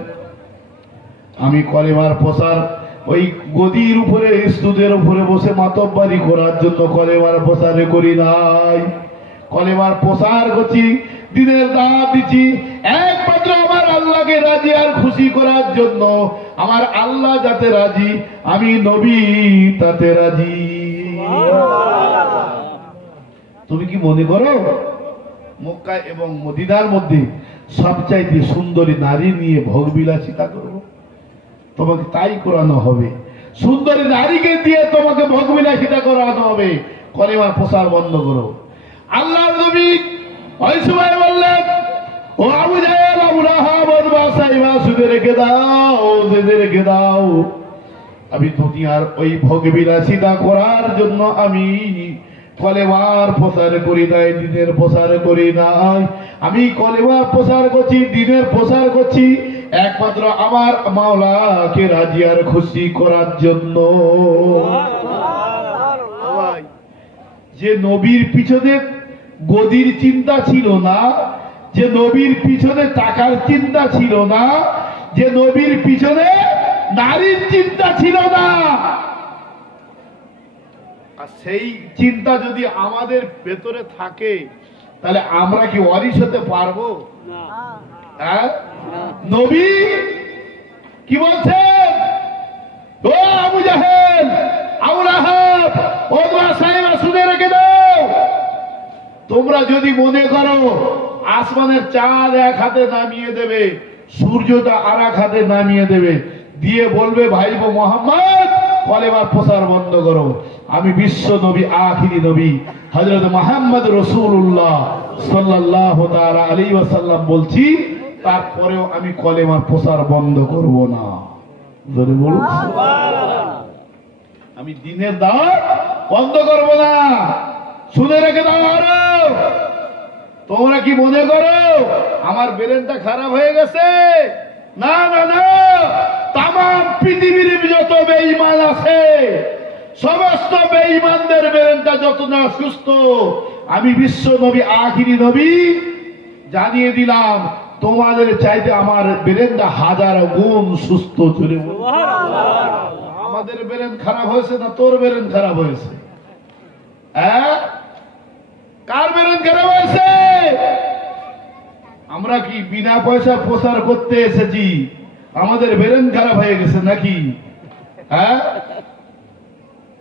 আমি কলেমার প্রচার ওই গদির উপরে, স্তূপের উপরে বসে মাতব্বরি করার জন্য কলেমার প্রচার করি নাই। কলেমার প্রচার করছি, দিনের দাওয়াত দিচ্ছি একমাত্র আমার আল্লাহকে রাজি আর খুশি করার জন্য। আমার আল্লাহ যাতে রাজি, আমি নবী তাতে রাজি। তুমি কি মনে করো মক্কা এবং মদিনার মধ্যে সবচাইতে সুন্দরী নারী নিয়ে ভোগ বিলাসিতা করবো? তোমাকে তাই করানো হবে, সুন্দরী নারীকে দিয়ে তোমাকে ভোগ বিলাসিতা করানো হবে। কলেমার প্রচার বন্ধ করো। আল্লাহর নবী ওই সময় বললেন, ও আবু জাহেল, আবুল আহাব, ওতবা, সাইবা, শুনে রেখে দাও, জেনে রেখে দাও, আমি দুনিয়ার ওই ভোগবিলাসিতা করার জন্য আমি কলেমার প্রচার করি নাই, দিনের প্রচার করি নাই। আমি কলেমার প্রচার করছি, দিনের প্রচার করছি একমাত্র আমার মাওলাকে রাজি আর খুশি করার জন্য। যে নবীর পিছনে গদির চিন্তা ছিল না, যে নবীর পিছনে টাকার চিন্তা ছিল না, যে নবীর পিছনে নারীর চিন্তা ছিল না, আর সেই চিন্তা যদি আমাদের ভেতরে থাকে তাহলে আমরা কি ওয়ারিস হতে পারবো? হ্যাঁ, নবী কি বলছেন? ও আবু জাহেল, আবু লাহাব, ও সাহেবা শুনে রেখে দাও, তোমরা যদি মনে করো আসমানের চাঁদ এক হাতে নামিয়ে দেবে, সূর্যটা আর এক হাতে নামিয়ে দেবে, দিয়ে বলবে ভাইবো মোহাম্মদ কলেমার প্রচার বন্ধ করো, আমি বিশ্ব নবী, আখিরি নবী হযরত মুহাম্মদ রাসূলুল্লাহ সাল্লাল্লাহু তাআলা আলাইহি ওয়াসাল্লাম বলছি, তারপরেও আমি কলেমার প্রচার বন্ধ করব না। জোরে বলুন সুবহানাল্লাহ। আমি দ্বীনের দাওয়াত বন্ধ করব না। শুনে রেখে দাও, আরো তোমরা কি মনে করো আমার ব্রেনটা খারাপ হয়ে গেছে? না না না, তাম পৃথিবীর যত বেঈমান আছে সমস্ত বেঈমানদের ব্রেনটা যত না সুস্থ, আমি বিশ্ব নবী, আখিরি নবী জানিয়ে দিলাম তোমাদের চাইতে আমার ব্রেনটা হাজার গুণ সুস্থ। চলে আমাদের ব্রেন খারাপ হয়েছে না তোর ব্রেন খারাপ হয়েছে? কার ব্রেন খারাপ হয়েছে? আমরা কি বিনা পয়সা প্রচার করতে এসেছি? আমাদের ব্রেন খারাপ হয়ে গেছে নাকি? হ্যাঁ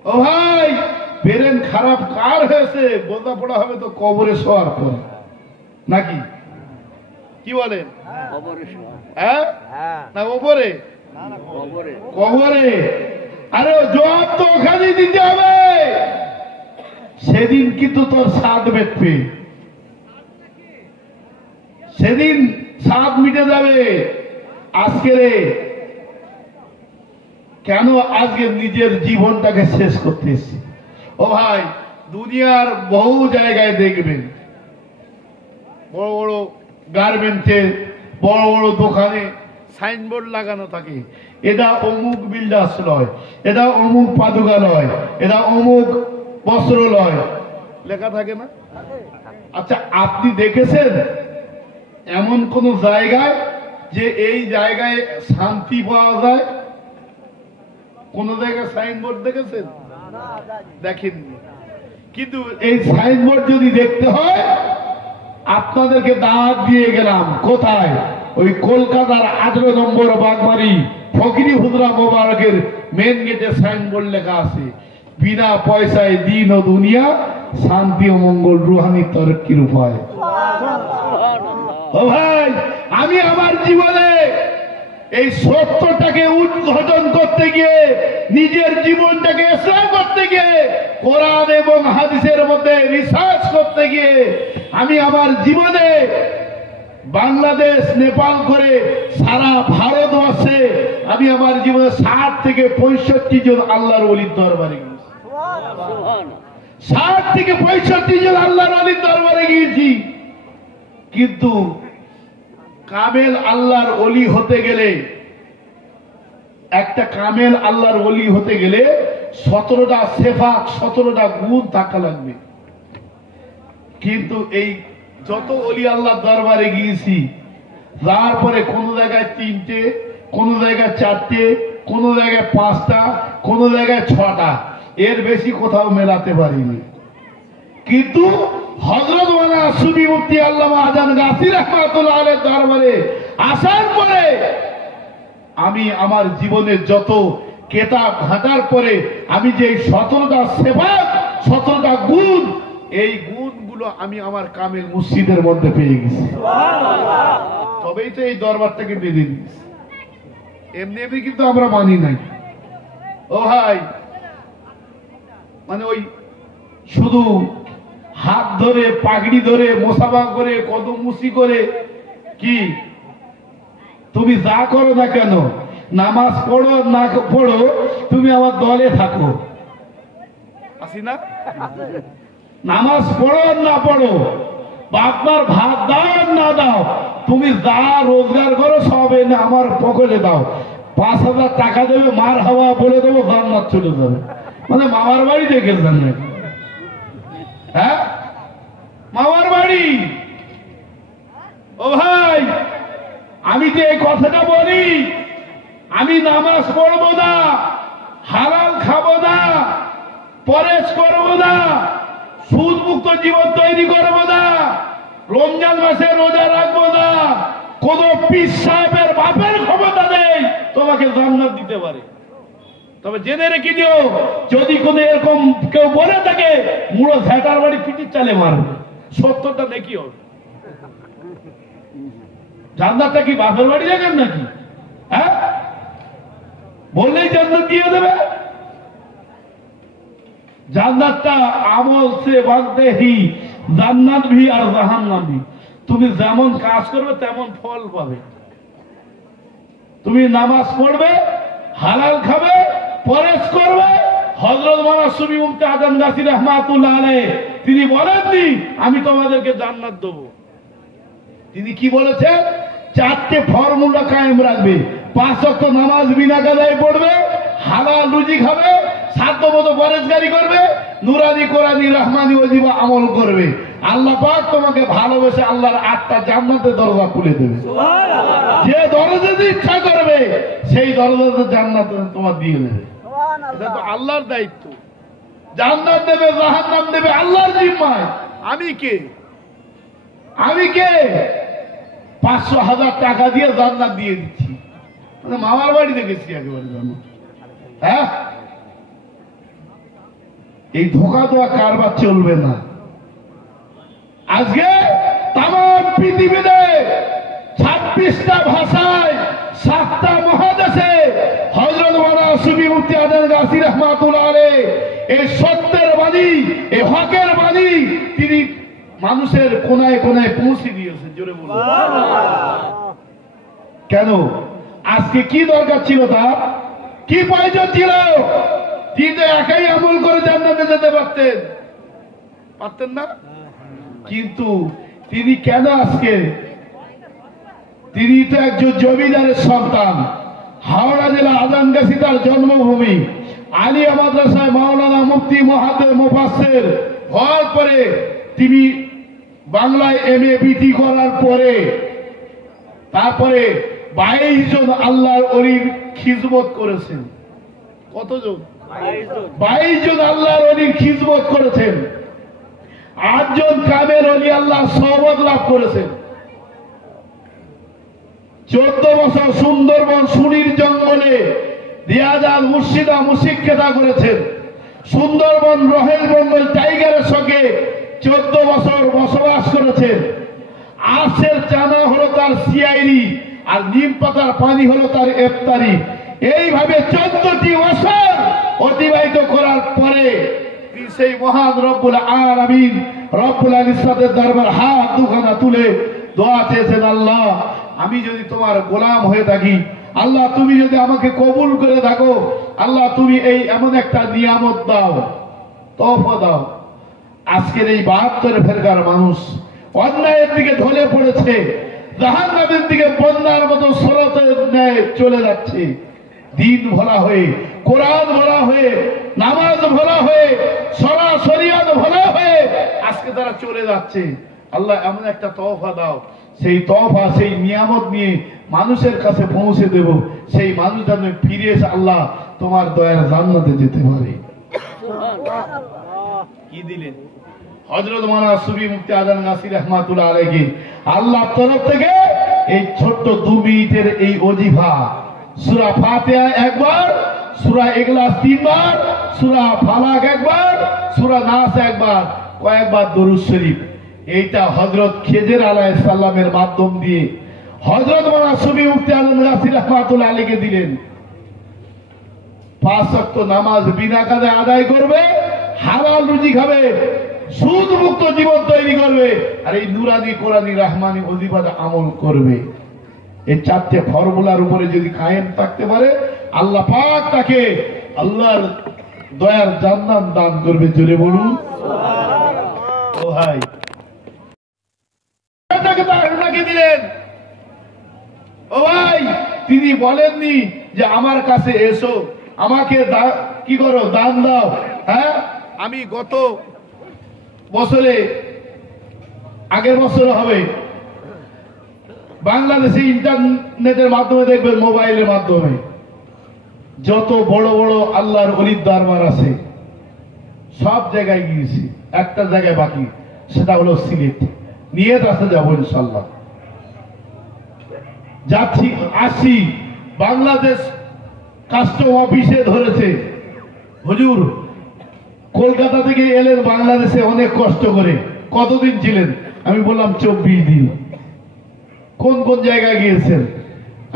ও ভাই, ব্রেন খারাপ কার হয়েছে? বোঝা পড়া হবে তো কবরে শোয়ার পর নাকি? কি বলেন? হ্যাঁ না ওপরে? কবরে। আরে জবাব তো ওখানে দিতে হবে। সেদিন কিন্তু তোর স্বাদ মেটবে, সেদিন স্বাদ মিটে যাবে। আজকে রে কেন আজকে নিজের জীবনটাকে শেষ করতেছি? ও ভাই, দুনিয়ার বহু জায়গায় দেখবেন বড় বড় গার্মেন্টসে, বড় বড় দোকানে সাইনবোর্ড লাগানো থাকে, এটা অমুক বিল্ডার্স লয়, এটা অমুক পাদুকালয়, এটা অমুক বস্ত্রালয় লেখা থাকে না? আচ্ছা, আপনি দেখেছেন এমন কোন জায়গায় যে এই জায়গায় শান্তি পাওয়া যায়? কোন জায়গায় সাইনবোর্ড দেখেছেন? দেখেননি। কিন্তু এই সাইনবোর্ড যদি দেখতে হয়, আপনাদেরকে দাওয়াত দিয়ে গেলাম। কোথায়? ওই কলকাতার 18 নম্বর বাগমারি ফকিরি হুজরা মোবারকের মেন গেটে সাইনবোর্ড লেখা আছে, বিনা পয়সায় দিন ও দুনিয়া, শান্তি ও মঙ্গল, রুহানি তরক্কির উপায়। ও ভাই, আমি আমার জীবনে এই সত্যটাকে উদ্ঘাটন করতে গিয়ে, নিজের জীবনটাকে ইসলাম করতে গিয়ে, কোরআন এবং হাদিসের মধ্যে রিসার্চ করতে গিয়ে, আমি আমার জীবনে বাংলাদেশ, নেপাল করে সারা ভারতবর্ষে আমি আমার জীবনে 60 থেকে 65 জন আল্লাহর ওলির দরবারে গিয়েছি। 60 থেকে 65 জন আল্লাহর ওলির দরবারে গিয়েছি। কিন্তু কামেল আল্লাহর ওলি হতে গেলে, একটা কামেল আল্লাহর ওলি হতে গেলে 17টা সিফাত, 17টা গুণ থাকা লাগবে। কিন্তু এই যত ওলি আল্লাহর দরবারে গিয়েছি, তারপরে কোন জায়গায় 3টে, কোন জায়গায় 4টে, কোন জায়গায় 5টা, কোন জায়গায় 6টা, এর বেশি কোথাও মেলাতে পারিনি। কিন্তু হযরত মাওলানা সুফি মুফতি আল্লামা আজান গাছি রাহমাতুল্লাহ আলাইহির দরবারে আসার পরে আমি আমার জীবনে যত কিতাব ঘাটার পরে আমি যে 17টা সিফাত, 17টা গুণ, এই গুণগুলো আমি আমার কামেল মুর্শিদের মধ্যে পেয়ে গেছি। সুবহানাল্লাহ। তবেই তো এই দরবারটাকে বেঁধে দিয়েছি। এমনি এমনি কিন্তু আমরা মানি নাই। ও ভাই, মানে ওই শুধু হাত ধরে, পাগড়ি ধরে, মোসাফা করে, কদম মুসি করে কি তুমি যা করো না কেন, নামাজ পড়ো না পড়ো, তুমি আমার দলে থাকো, আসি না? নামাজ পড়ো না পড়ো, বা আপনার ভাত দাও না দাও, তুমি যা রোজগার করো সব এনে আমার পকেটে দাও, 5,000 টাকা দেবে, মার হাওয়া বলে দেবো, জান্নাত চলে যাবে। মানে মামার বাড়ি দেখেছেন নাকি? হ্যাঁ, মামার বাড়ি। ও ভাই, আমি যে এই কথাটা বলি, আমি নামাজ পড়বো না, হালাল খাবো না, পরেশ করবো না, সুদ মুক্ত জীবন তৈরি করবো না, রমজান মাসে রোজা রাখবো না, কোন পীর সাহেবের বাপের ক্ষমতা নেই তোমাকে জান্নাত দিতে পারে। তবে জেনে রেখে দিও, যদি কোন এরকম কেউ বলে থাকে, মুড়ো ঝাঁটার বাড়ি পিটির চালে মারবে, 70টা নেকি হবে। জান্নাতটা কি বাপের বাড়ি যাবেন নাকি? হ্যাঁ, বললেই জান্নাত দিয়ে দেবে? জান্নাতটা আমল সে বাঁধতে হি জান্নাত ভি আর জাহান্নাম ভি। তুমি যেমন কাজ করবে তেমন ফল পাবে। তুমি নামাজ পড়বে, হালাল খাবে, পরেশ করবে। হযরত মাওলানা সুফি মুফতি আদম গাছী রাহমাতুল্লাহ আলাইহি তিনি বলেননি আমি তোমাদেরকে জান্নাত দেব। তিনি কি বলেছেন? 4টে ফর্মুলা কায়েম রাখবে। 5 ওয়াক্ত নামাজ বিনা কাদায় পড়বে, হালাল রুজি খাবে, সাধ্যমতো পরেশগারি করবে, নুরানি কোরআনি রহমানি ওয়াজিবা আমল করবে। আল্লাহ পাক তোমাকে ভালোবেসে আল্লাহর 8টা জান্নাতের দরজা খুলে দেবে। সুবহানাল্লাহ। যে দরজা দিয়ে ইচ্ছা করবে সেই দরজাতে জান্নাত তোমার দিয়ে দেবে। এটা তো আল্লাহর দায়িত্ব। জান্নাত দেবে, জাহান্নাম দেবে আল্লাহর জিম্মায়। আমি কে? আমি কে? 500,000 টাকা দিয়ে জান্নাত দিয়ে দিচ্ছি, মানে মামার বাড়ি দেখেছি একেবারে জান্নাত। হ্যাঁ, এই ধোঁকা দেওয়া কারবার চলবে না। আজকে তাম পৃথিবীতে 26টা ভাষায় 7টা মহাদেশে হযরত মাওলানা সুফি মুফতি আদম গাছী রাহমাতুল্লাহ আলাইহি এই সত্যের বাণী, এই হকের বাণী তিনি মানুষের কোনায় কোনায় পৌঁছে দিয়েছেন। জোরে বলুন সুবহানাল্লাহ। কেন? আজকে কি দরকার ছিল তার? কি প্রয়োজন ছিল? তিনি তো একাই আমল করে জান্নাতে যেতে পারতেন, পারতেন না? কিন্তু তিনি কেন আজকে? তিনি তো একজন জমিদারের সন্তান। হাওড়া জেলা আজানগাছি তার জন্মভূমি। আলিয়া মাদ্রাসায় মাওলানা মুফতি মুহাদ্দিস মুফাসসির হওয়ার পরে তিনি বাংলায় MA BT করার পরে তারপরে 22 জন আল্লাহর ওলির খিদমত করেছেন। কতজন? 22 জন আল্লাহর ওলির খিদমত করেছেন। 8 জন কামের ওলি আল্লাহ সহবত লাভ করেছেন। 14 বছর সুন্দরবন সুনির জঙ্গলে রিয়াজাল মুর্শিদা মুশিক্ষেতা করেছেন। সুন্দরবন রহেল বেঙ্গল টাইগারের সঙ্গে 14 বছর বসবাস করেছেন। আঁশের চানা হলো তার সিআইডি, আর নিম পাতার পানি হলো তার ইফতারি। এইভাবে 14টি বছর অতিবাহিত করার পরে সেই মহান রব্বুল আলামিন রব্বুল ইজ্জতের দরবার হাত দুখানা তুলে দোয়া চেয়েছেন, আল্লাহ আমি যদি তোমার গোলাম হয়ে থাকি, আল্লাহ তুমি যদি আমাকে কবুল করে থাকো, আল্লাহ তুমি এই এমন একটা নিয়ামত দাও, তওফা দাও। আজকের এই 72 ফেরকার মানুষ অন্যায়ের দিকে ঢলে পড়েছে, জাহান্নামের দিকে বন্যার মতো স্রোতের ন্যায় চলে যাচ্ছে। দিন ভোলা হয়ে, কোরআন ভোলা হয়ে, নামাজ ভোলা হয়ে, শরিয়াত ভোলা হয়ে আজকে তারা চলে যাচ্ছে। আল্লাহ এমন একটা তওফা দাও, সেই তওফা সেই নিয়ামত নিয়ে মানুষের কাছে পৌঁছে দেব, সেই মানুষ যেন ফিরে এসে আল্লাহ তোমার দয়ার জান্নাতে যেতে পারে। কি দিলেন? হযরত মাওলানা সুফি মুফতি আদম গাছী রাহমাতুল্লাহ আলাইহি আল্লাহর তরফ থেকে এই ছোট্ট 2 মিনিটের এই ওজিফা, সূরা ফাতিহা একবার, সূরা ইখলাস 3 বার, সূরা ফালাক একবার, সূরা নাস একবার, কয়েকবার দরুদ শরীফ, এইটা হযরত খিজির আলাইহিস সালামের মাধ্যম দিয়ে হযরত মাওলানা সুফি মুফতি আদম গাছী রাহমাতুল্লাহ আলাইহি দিলেন। 5 ওয়াক্ত নামাজ বিনা কাদায় আদায় করবে, হালাল রুজি খাবে, সুদ মুক্ত জীবন তৈরি করবে, আর এই নুরানি কোরআনি রহমানি ওজিফাতে আমল করবে। এই চারটে ফর্মুলার উপরে যদি কায়েম থাকতে পারে আল্লাহ পাক তাকে আল্লাহর দয়ার জান্নাত দান করবে। জোরে বলুন ও ভাই, তাকে দিলেন। ও ভাই, তিনি বলেননি যে আমার কাছে এসো, আমাকে কি করো, দান দাও। হ্যাঁ, আমি গত বছরে, আগের বছর হবে, বাংলাদেশে ইন্টারনেটের মাধ্যমে দেখবেন, মোবাইলের মাধ্যমে যত বড় বড় আল্লাহর ওলির দরবার আছে সব জায়গায় গিয়েছি, একটা জায়গায় বাকি, সেটা হলো সিলেট। নিয়ত আছে যাবো ইনশাল্লাহ। যাচ্ছি, আসি, বাংলাদেশ কাস্টম অফিসে ধরেছে, হুজুর কলকাতা থেকে এলেন বাংলাদেশে অনেক কষ্ট করে, কতদিন ছিলেন? আমি বললাম 24 দিন। কোন কোন জায়গায় গিয়েছেন?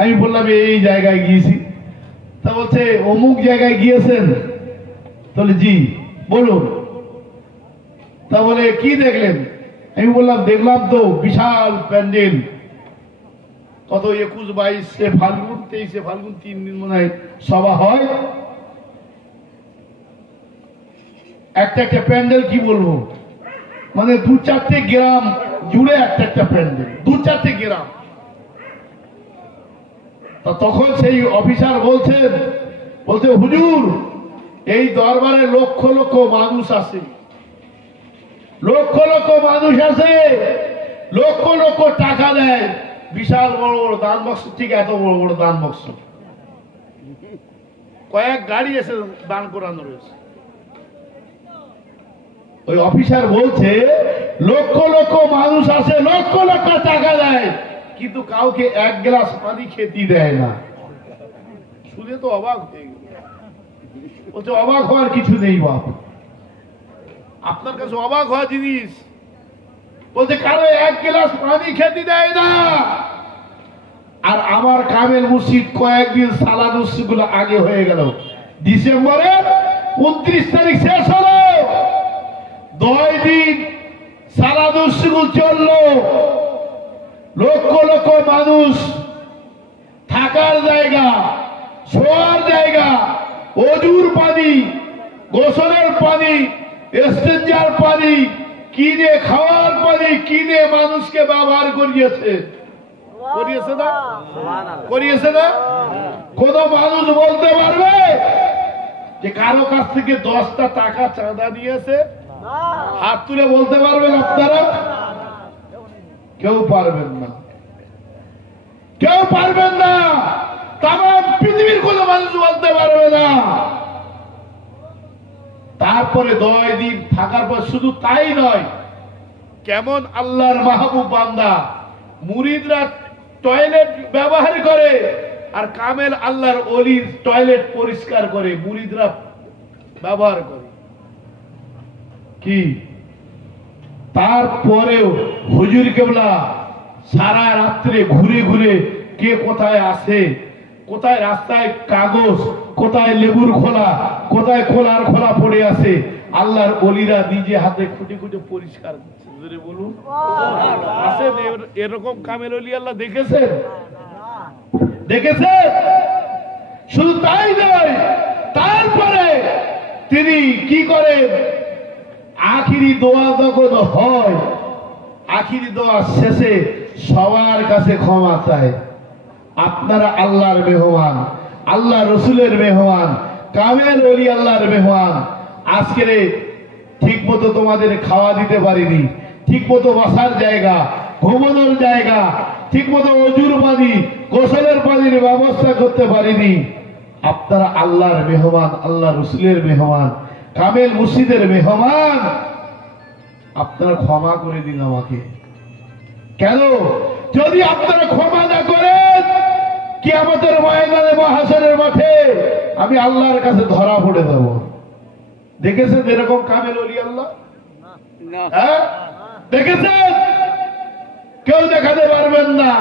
আমি বললাম এই জায়গায় গিয়েছি। তা বলছে অমুক জায়গায় গিয়েছেন? তাহলে জি, বলুন। তা বলে কি দেখলেন? আমি বললাম দেখলাম তো বিশাল প্যান্ডেল, কত 21, 22 ফাল্গুন, 23 ফাল্গুন, 3 দিন মনে হয় সভা হয়। একটা একটা প্যান্ডেল, কি বলবো, মানে 2-4টে গ্রাম জুড়ে একটা একটা প্যান্ডেল, 2-4টে গ্রাম। তখন সেই অফিসার বলছে হুজুর এই দরবারে লক্ষ লক্ষ মানুষ আসে, লক্ষ লক্ষ মানুষ আসে, লক্ষ লক্ষ টাকা দেয়, বিশাল বড় বড় দান বক্স, ঠিক এত বড় বড় দান বক্স, কয়েক গাড়ি এসে দান করানো রয়েছে। ওই অফিসার বলছে লক্ষ লক্ষ মানুষ আসে, লক্ষ লক্ষ টাকা দেয়, কিন্তু কাউকে এক গ্লাস পানি খেতে দেয় না। শুনে তো অবাক হয়ে গেল। বলছে অবাক হওয়ার কিছু নেই বাপ, আপনার কাছে অবাক হওয়া জিনিস। বলছে কারো এক গ্লাস পানি খেতে দেয় না। আর আমার কামেল মসজিদ কয়েকদিন সালাদ গুলো আগে হয়ে গেল, ডিসেম্বরের 29 তারিখ শেষ হলো, 9 দিন সালাদ চললো, লক্ষ লক্ষ মানুষ থাকার জায়গা, শোয়ার জায়গা, অজুর পানি, গোসলের পানি, এস্তেঞ্জার পানি কিনে, খাওয়ার পানি কিনে মানুষকে ব্যবহার করিয়েছে না? করিয়েছে না? কোন মানুষ বলতে পারবে যে কারো কাছ থেকে 10টা টাকা চাঁদা দিয়েছে? হাত তুলে বলতে পারবেন আপনারা? কেউ পারবেন না, কেউ পারবেন না। তামাম পৃথিবীর কোন মানুষ বলতে পারবে না। তারপরে 9 দিন থাকার পর শুধু তাই নয়, কেমন আল্লাহর মাহবুব বান্দা, মুরিদরা টয়লেট ব্যবহার করে, আর কামেল আল্লাহর ওলির টয়লেট পরিষ্কার করে, মুরিদরা ব্যবহার করে কি? তারপরেও হুজুর কেবলা সারা রাত্রে ঘুরে ঘুরে কে কোথায় আসে, কোথায় রাস্তায় কাগজ, কোথায় লেবুর খোলা, কোথায় খোলার খোলা পড়ে আছে, আল্লাহর ওলিরা নিজে হাতে খুঁটে খুঁটে পরিষ্কার করছে। বলুন আসেন এরকম কামেল ওলি আল্লাহ দেখেছেন? দেখেছেন? শুধু তাই নয়, তারপরে তিনি কি করেন, আখিরি দোয়া যখন হয়, আখিরি দোয়া শেষে সবার কাছে ক্ষমা চায়। আপনারা আল্লাহর মেহমান, আল্লাহ রসুলের মেহমান, কামেল ওলি আল্লাহর মেহমান। আজকের ঠিক মতো তোমাদের খাওয়া দিতে পারিনি, ঠিক মতো বসার জায়গা, ঘুমানোর জায়গা, ঠিক মতো অজুর পানি, গোসলের পানির ব্যবস্থা করতে পারিনি। আপনারা আল্লাহর মেহমান, আল্লাহ রসুলের মেহমান, কামেল মুর্শিদের মেহমান। আপনারা ক্ষমা করে দিন আমাকে। কেন? যদি আপনারা ক্ষমা না করেন, কিয়ামতের ময়দানে, মাহশরের মাঠে আমি আল্লাহর কাছে ধরা পড়ে দেব। দেখেছেন এরকম কামেল ওলি আল্লাহ? হ্যাঁ, দেখেছেন? কেউ দেখাতে পারবেন না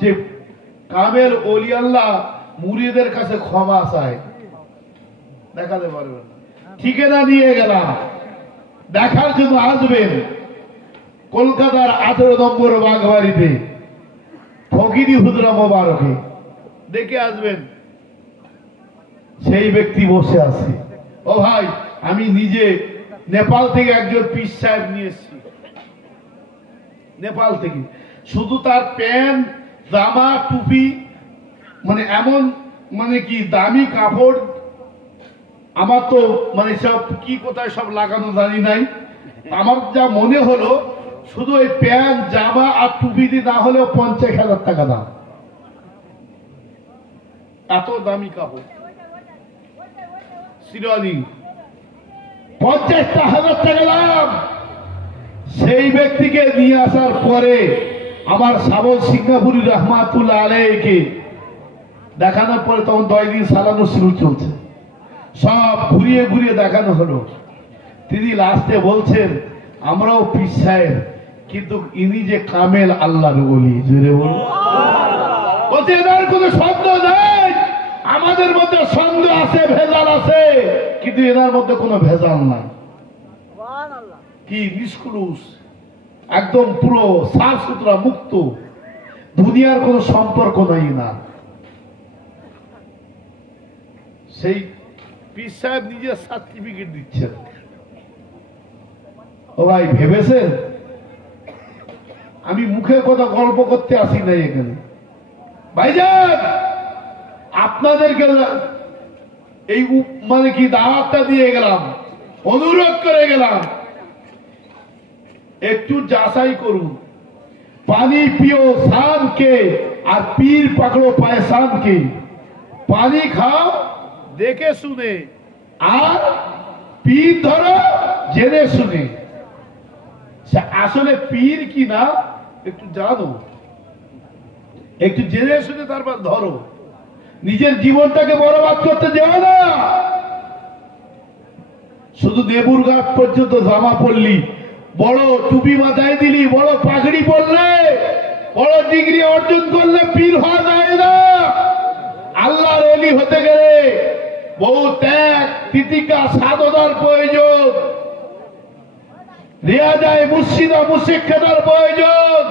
যে কামেল ওলি আল্লাহ মুরিদের কাছে ক্ষমা চায়, দেখাতে পারবেন না। ঠিকানা দিয়ে গেলাম, দেখার জন্য আসবেন কলকাতার 18 নম্বর বাগবাড়িতে। ফকিরি হুজরা মোবারকে দেখে আসবেন। সেই ব্যক্তি বসে আছে। ও ভাই, আমি নিজে নেপাল থেকে একজন পীর সাহেব নিয়ে এসেছি, নেপাল থেকে। শুধু তার প্যান্ট, জামা, টুপি, মানে এমন মানে কি দামি কাপড়, আমার তো মানে সব কি কোথায় সব লাগানো জানি নাই। আমার যা মনে হলো শুধু ওই প্যান্ট, জামা আর টুপি দিয়ে না হলেও 50,000 টাকা দাম, এত দামি কাপড়। শিরোনি 50,000 টাকা দাম। সেই ব্যক্তিকে নিয়ে আসার পরে আমার সাবল সিঙ্গাপুরি রহমাতুল্লাহ আলাইহিকে দেখানোর পরে তখন 10 দিন সালানো শুরু চলছে, সব ঘুরিয়ে ঘুরিয়ে দেখানো হলো। তিনি লাস্টে বলছেন, আমরাও পীর সাহেব, কিন্তু ইনি যে কামেল আল্লাহর ওলি। জোরে বলুন। বলছে এনার কোনো সন্দেহ নাই, আমাদের মধ্যে সন্দেহ আছে, ভেজাল আছে, কিন্তু এনার মধ্যে কোনো ভেজাল নাই। কি নিষ্কুলুস, একদম পুরো সাফ সুতরা, মুক্ত, দুনিয়ার কোনো সম্পর্ক নাই না। সেই পীর সাহেব নিজের সার্টিফিকেট দিচ্ছেন। ও ভাই, ভেবেছেন আমি মুখের কথা গল্প করতে আসি নাই এখানে। ভাইজান, আপনাদেরকে এই মানে কি দাওয়াতটা দিয়ে গেলাম, অনুরোধ করে গেলাম, একটু যাচাই করুন, পানি পিও শান কে আর পীর পাকড়ো পায়সান কে। পানি খাও দেখে শুনে, আর পীর ধরো জেনে শুনে। আসলে পীর কি না একটু জানো, একটু জেনে শুনে তারপর ধরো। নিজের জীবনটাকে বরবাদ করতে যেও না। শুধু নেবুর গাছ পর্যন্ত জামা পরলি, বড় টুপি মাথায় দিলি, বড় পাগড়ি পরলে, বড় ডিগ্রি অর্জন করলে পীর হওয়া যায় না। আল্লাহর ওলি হতে গেলে বহু ত্যাগ, তিতিকা, সাধনার প্রয়োজন, রিয়াজায় মুর্শিদা মুশিক্ষার প্রয়োজন।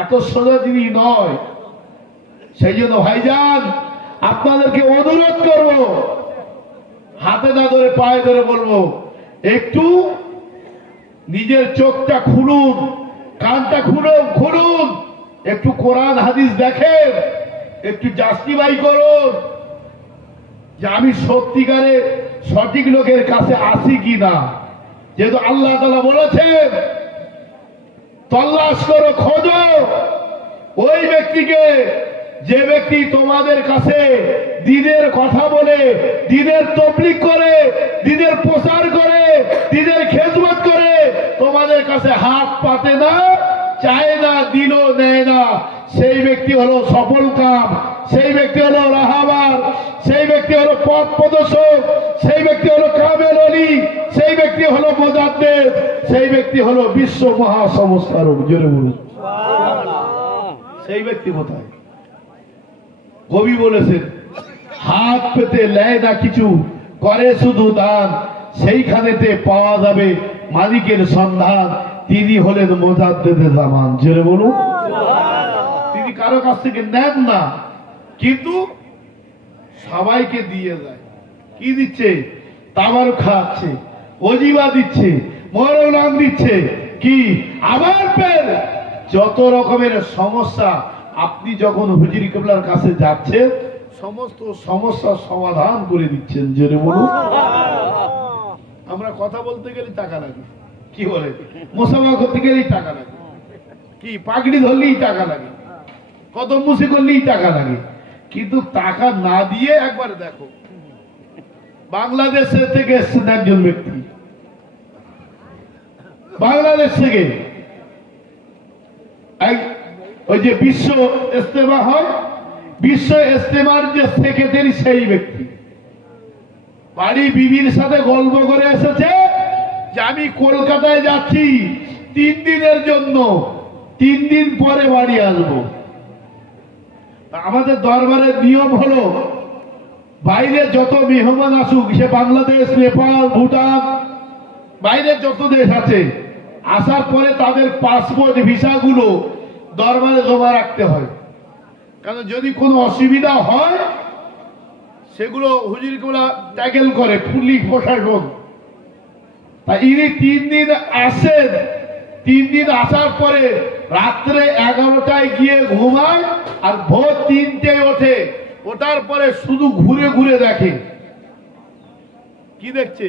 এত সোজা জিনিস নয়। সেই জন্য ভাইজান, আপনাদেরকে অনুরোধ করব, হাতে না ধরে পায়ে ধরে বলবো, একটু নিজের চোখটা খুলুন, কানটা খুলুন, একটু কোরআন হাদিস দেখেন, একটু জাস্টিফাই করুন যে আমি সত্যিকারে সঠিক লোকের কাছে আসি কিনা। যেহেতু আল্লাহ তাআলা বলেছেন, তল্লাশ করো, খোঁজো ওই ব্যক্তিকে, যে ব্যক্তি তোমাদের কাছে দ্বীনের কথা বলে, দ্বীনের তাবলীগ করে, দ্বীনের প্রচার করে, দ্বীনের খেদমত করে, তোমাদের কাছে হাত পাতে না, চায় না, দিলও নেয় না। সেই ব্যক্তি হলো সফল কাম, সেই ব্যক্তি হলো রাহাবার, সেই ব্যক্তি হলো পথ প্রদর্শক, সেই ব্যক্তি হলো কামেল ওলি, সেই ব্যক্তি হলো মুজাদ্দিদ, সেই ব্যক্তি হলো বিশ্ব মহাসংস্কারক। জোরে বলুন, সেই ব্যক্তি কোথায়? কবি বলেছেন, হাত পেতে নেয় না কিছু, করে শুধু দান, সেইখানেতে পাওয়া যাবে মালিকের সন্ধান। তিনি হলেন মুজাদ্দিদে জামান। জোরে বলুন। তিনি কারো কাছ থেকে নেন না, কিন্তু সবাইকে দিয়ে যায়। কি দিচ্ছে? তামার খাচ্ছে, ওজিবা দিচ্ছে, মরলাম দিচ্ছে। কি আবার ফের যত রকমের সমস্যা, আপনি যখন হুজুর কিবলার কাছে যাচ্ছেন, সমস্ত সমস্যার সমাধান করে দিচ্ছেন। জোরে বলুন। আমরা কথা বলতে গেলে টাকা লাগে, কি বলে, মুসাফা করতে গেলেই টাকা লাগে, কি পাগড়ি ধরলেই টাকা লাগে, কত মুসি করলেই টাকা লাগে। কিন্তু টাকা না দিয়ে একবার দেখো, বাংলাদেশ থেকে এসছেন একজন ব্যক্তি, বাংলাদেশ থেকে, ওই যে বিশ্ব ইজতেমা হয়, বিশ্ব ইজতেমার যে সেক্রেটারি, সেই ব্যক্তি বাড়ি বিবির সাথে গল্প করে এসেছে যে আমি কলকাতায় যাচ্ছি 3 দিনের জন্য, 3 দিন পরে বাড়ি আসবো। আমাদের দরবারের নিয়ম হলো, বাইরে যত মেহমান আসুক, সে বাংলাদেশ, নেপাল, ভুটান, বাইরে যত দেশ আছে, আসার পরে তাদের পাসপোর্ট ভিসাগুলো দরবারে জমা রাখতে হয়, কারণ যদি কোনো অসুবিধা হয় সেগুলো হুজুরগুলা ট্যাকেল করে পুলিশ প্রশাসন। তা ইনি 3 দিন আসেন, 3 দিন আসার পরে রাত্রে 11টায় গিয়ে ঘুমায় আর ভোর 3টায় ওঠে। ওঠার পরে শুধু ঘুরে ঘুরে দেখে। কি দেখছে?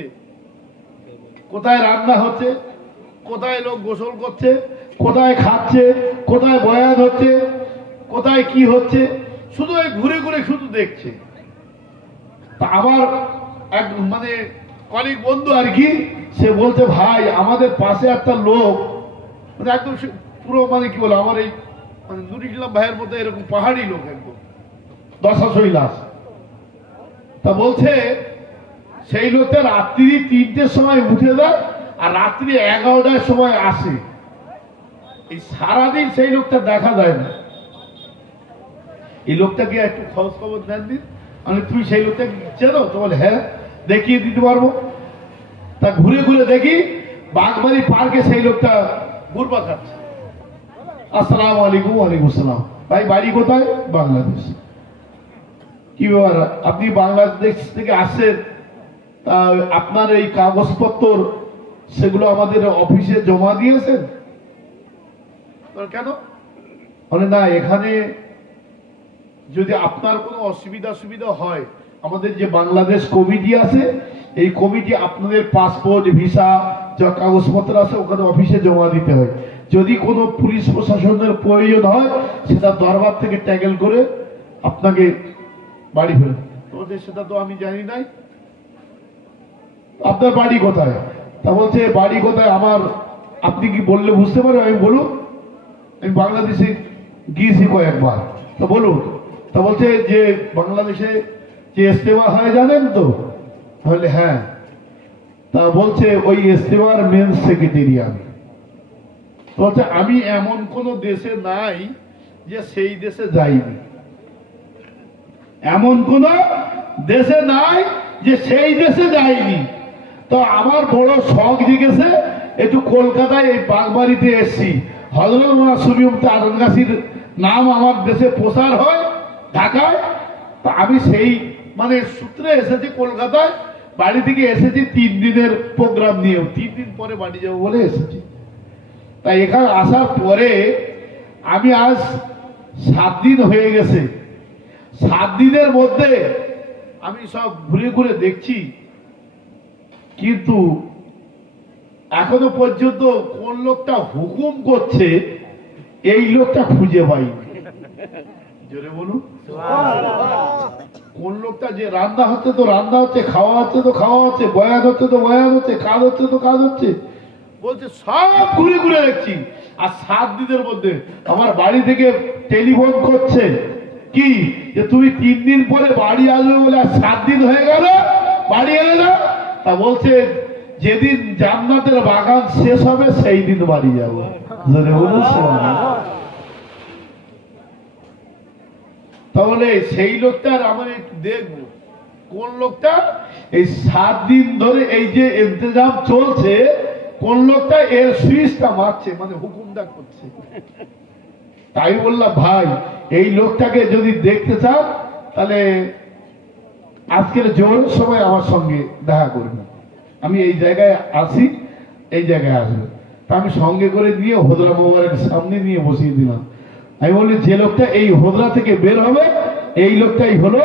কোথায় রান্না হচ্ছে, কোথায় লোক গোসল করছে, কোথায় খাচ্ছে, কোথায় বয়ান হচ্ছে, কোথায় কি হচ্ছে, শুধু ঘুরে ঘুরে শুধু দেখছে। তা আমার এক মানে কলিগ বন্ধু আর কি, সে বলছে ভাই আমাদের পাশে একটা লোক মানে একদম পুরো মানে কি বলে আমার এই মানে নুর ইসলাম ভাইয়ের মধ্যে এরকম পাহাড়ি লোক একদম দশাশই লাশ। তা বলছে সেই লোকটা রাত্রি 3টের সময় উঠে যায় আর রাত্রি 11টার সময় আসে। এই সারাদিন সেই লোকটা দেখা যায় না। এই লোকটাকে একটু খোঁজ খবর দেন দিন, মানে তুই সেই লোকটাকে চেনো? তো বলে হ্যাঁ দেখিয়ে দিতে পারবো। তা ঘুরে ঘুরে দেখি বাগবাড়ি পার্কে সেই লোকটা ঘুরবা খাচ্ছে। আসসালামু আলাইকুম। ওয়ালাইকুম আসসালাম। ভাই বাড়ি কোথায়? বাংলাদেশ। কি ব্যাপার, আপনি বাংলাদেশ থেকে আসছেন? তা আপনার এই কাগজপত্র সেগুলো আমাদের অফিসে জমা দিয়েছেন? কেন? মানে না, এখানে যদি আপনার কোনো অসুবিধা হয় আমাদের যে বাংলাদেশ কমিটি আছে এই কমিটি আপনাদের পাসপোর্ট ভিসা যা কাগজপত্র আছে ওখানে অফিসে জমা দিতে হয়। যদি কোনো পুলিশ প্রশাসনের প্রয়োজন হয় সেটা দরবার থেকে ট্যাকেল করে আপনাকে বাড়ি ফেরে। তোমাদের সেটা তো আমি জানি নাই। আপনার বাড়ি কোথায়? তা বলছে বাড়ি কোথায় আমার, আপনি কি বললে বুঝতে পারবেন? আমি বলুন, আমি বাংলাদেশে গিয়েছি কয়েকবার। তো বলুন। তা বলছে যে বাংলাদেশে যে ইস্তেমা হয় জানেন তো? তাহলে হ্যাঁ। তা বলছে ওই ইস্তেমার মেন সেক্রেটারি আমি। বলছে আমি এমন কোন দেশে নাই যে সেই দেশে যাইনি, এমন কোন দেশে নাই যে সেই দেশে যাইনি। তো আমার বড় শখ জেগেছে একটু কলকাতায় এই বাগবাড়িতে এসছি, হযরত মাওলানা সুফি মুফতি আজমগাছির নাম আমার দেশে প্রচার হয় ঢাকায়। তা আমি সেই মানে সূত্রে এসেছি কলকাতায়। বাড়ি থেকে এসেছি 3 দিনের প্রোগ্রাম নিয়েও, 3 দিন পরে বাড়ি যাবো বলে এসেছি। তাই এখানে আসার পরে আমি আজ 7 দিন হয়ে গেছে। 7 দিনের মধ্যে আমি সব ঘুরে ঘুরে দেখছি, কিন্তু এখনো পর্যন্ত কোন লোকটা হুকুম করছে এই লোকটা খুঁজে পাইনি। জোরে বলুন। কোন লোকটা যে রান্না হচ্ছে তো রান্না হচ্ছে, খাওয়া হচ্ছে তো খাওয়া হচ্ছে, বয়ান হচ্ছে তো বয়ান হচ্ছে, কাজ হচ্ছে তো কাজ হচ্ছে, বলছে সব ঘুরে ঘুরে দেখছি। আর 7 দিনের মধ্যে আমার বাড়ি থেকে টেলিফোন করছে কি যে তুমি 3 দিন পরে বাড়ি আসবে বলে, আর 7 দিন হয়ে গেল বাড়ি এলে না। তা বলছে যেদিন জান্নাতের বাগান শেষ হবে সেই দিন বাড়ি যাবো। তাহলে সেই লোকটার আমরা একটু দেখবো কোন লোকটা এই 7 দিন ধরে এই যে ইন্তজাম চলছে, কোন লোকটা এর সুইচটা মারছে, মানে হুকুমটা করছে। তাই বললাম ভাই এই লোকটাকে যদি দেখতে চান তাহলে আজকের জোহরের সময় আমার সঙ্গে দেখা করবেন। আমি এই জায়গায় আসি, এই জায়গায় আসবে। তা আমি সঙ্গে করে নিয়ে হোদরা মোবারক সামনে নিয়ে বসিয়ে দিলাম। আমি বলি যে লোকটা এই হোদরা থেকে বের হবে এই লোকটাই হলো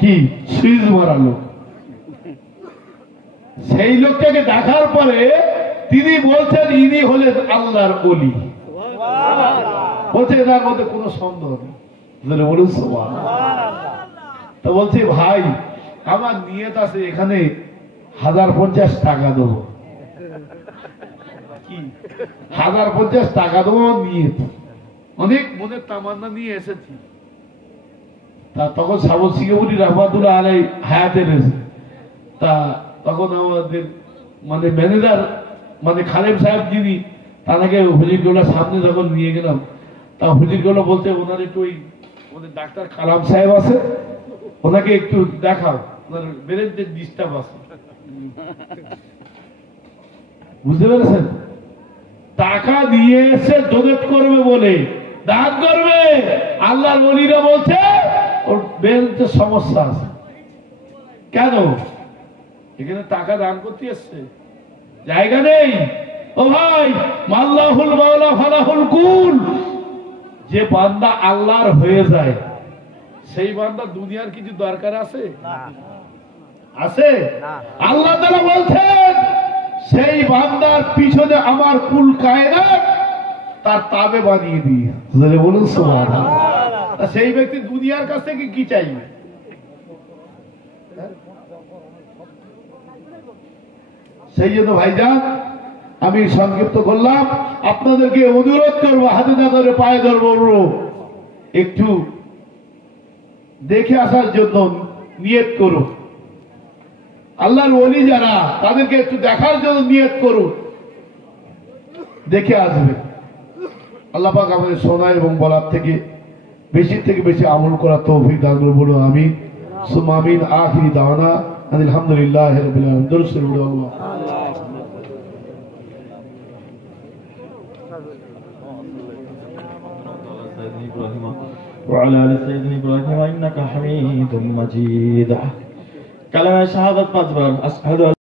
কি সুইচ মারা লোক। সেই লোকটাকে দেখার পরে তিনি বলছেন ইনি হলেন আল্লাহর ওলি। বলছে এটার মধ্যে কোনো সন্দেহ নেই। বলুন সুবহানাল্লাহ। তো বলছে ভাই আমার নিয়ত আছে এখানে 1050 টাকা দেবো। কি 1050 টাকা দেবো নিয়ত, অনেক মনের তামান্না নিয়ে এসেছি। তা তখন সাবল সিংহপুরি রহমাতুল্লাহ আলাই হায়াতের এসে, তা তখন আমাদের মানে ম্যানেজার মানে খালেম সাহেব যিনি, তাকে হুজুরগোলার সামনে যখন নিয়ে গেলাম, তা হুজুরগোলা বলতে ওনার একটু ওই ওদের ডাক্তার কালাম সাহেব আছে ওনাকে একটু দেখাও, ওনার ব্রেনতে ডিস্টার্ব আছে। বুঝতে পেরেছেন? টাকা নিয়ে এসে ডোনেট করবে বলে দান করবে। আল্লাহর ওলিরা বলছে ওর বেলতে সমস্যা আছে। কেন? এখানে টাকা দান করতে এসছে, জায়গা নেই। ও ভাই, মাল্লাহুল মাওলা ফালাহুল কুল। যে বান্দা আল্লাহর হয়ে যায় সেই বান্দা দুনিয়ার কিছু দরকার আছে? আছে? আল্লাহ তাআলা বলছেন সেই বান্দার পিছনে আমার কুল কায়নাত তার তাবে বানিয়ে দিয়ে। বলুন সুবহানাল্লাহ। সেই ব্যক্তি দুনিয়ার কাছ থেকে কি চাইবে? সেই জন্য ভাইজান আমি সংক্ষিপ্ত করলাম, আপনাদেরকে অনুরোধ করবো, হাতে না ধরে পায়ে ধরবো, একটু দেখে আসার জন্য নিয়ত করুন। আল্লাহর ওলি যারা তাদেরকে একটু দেখার জন্য নিয়ত করুন, দেখে আসবে। আল্লাহ পাক আমাদের শোনা এবং বলার থেকে বেশি আমল করার তৌফিক দান করুন। বলুন আমিন সুম্মা আমিন। আখিরি দাওয়ানা আলহামদুলিল্লাহি রাব্বিল আলামিন। দরুদ শরীফ পড়ুন। আল্লাহ وعلى آل سيدنا إبراهيم إنك حميد مجيد। كلمة شهادة 5 বার। أشهد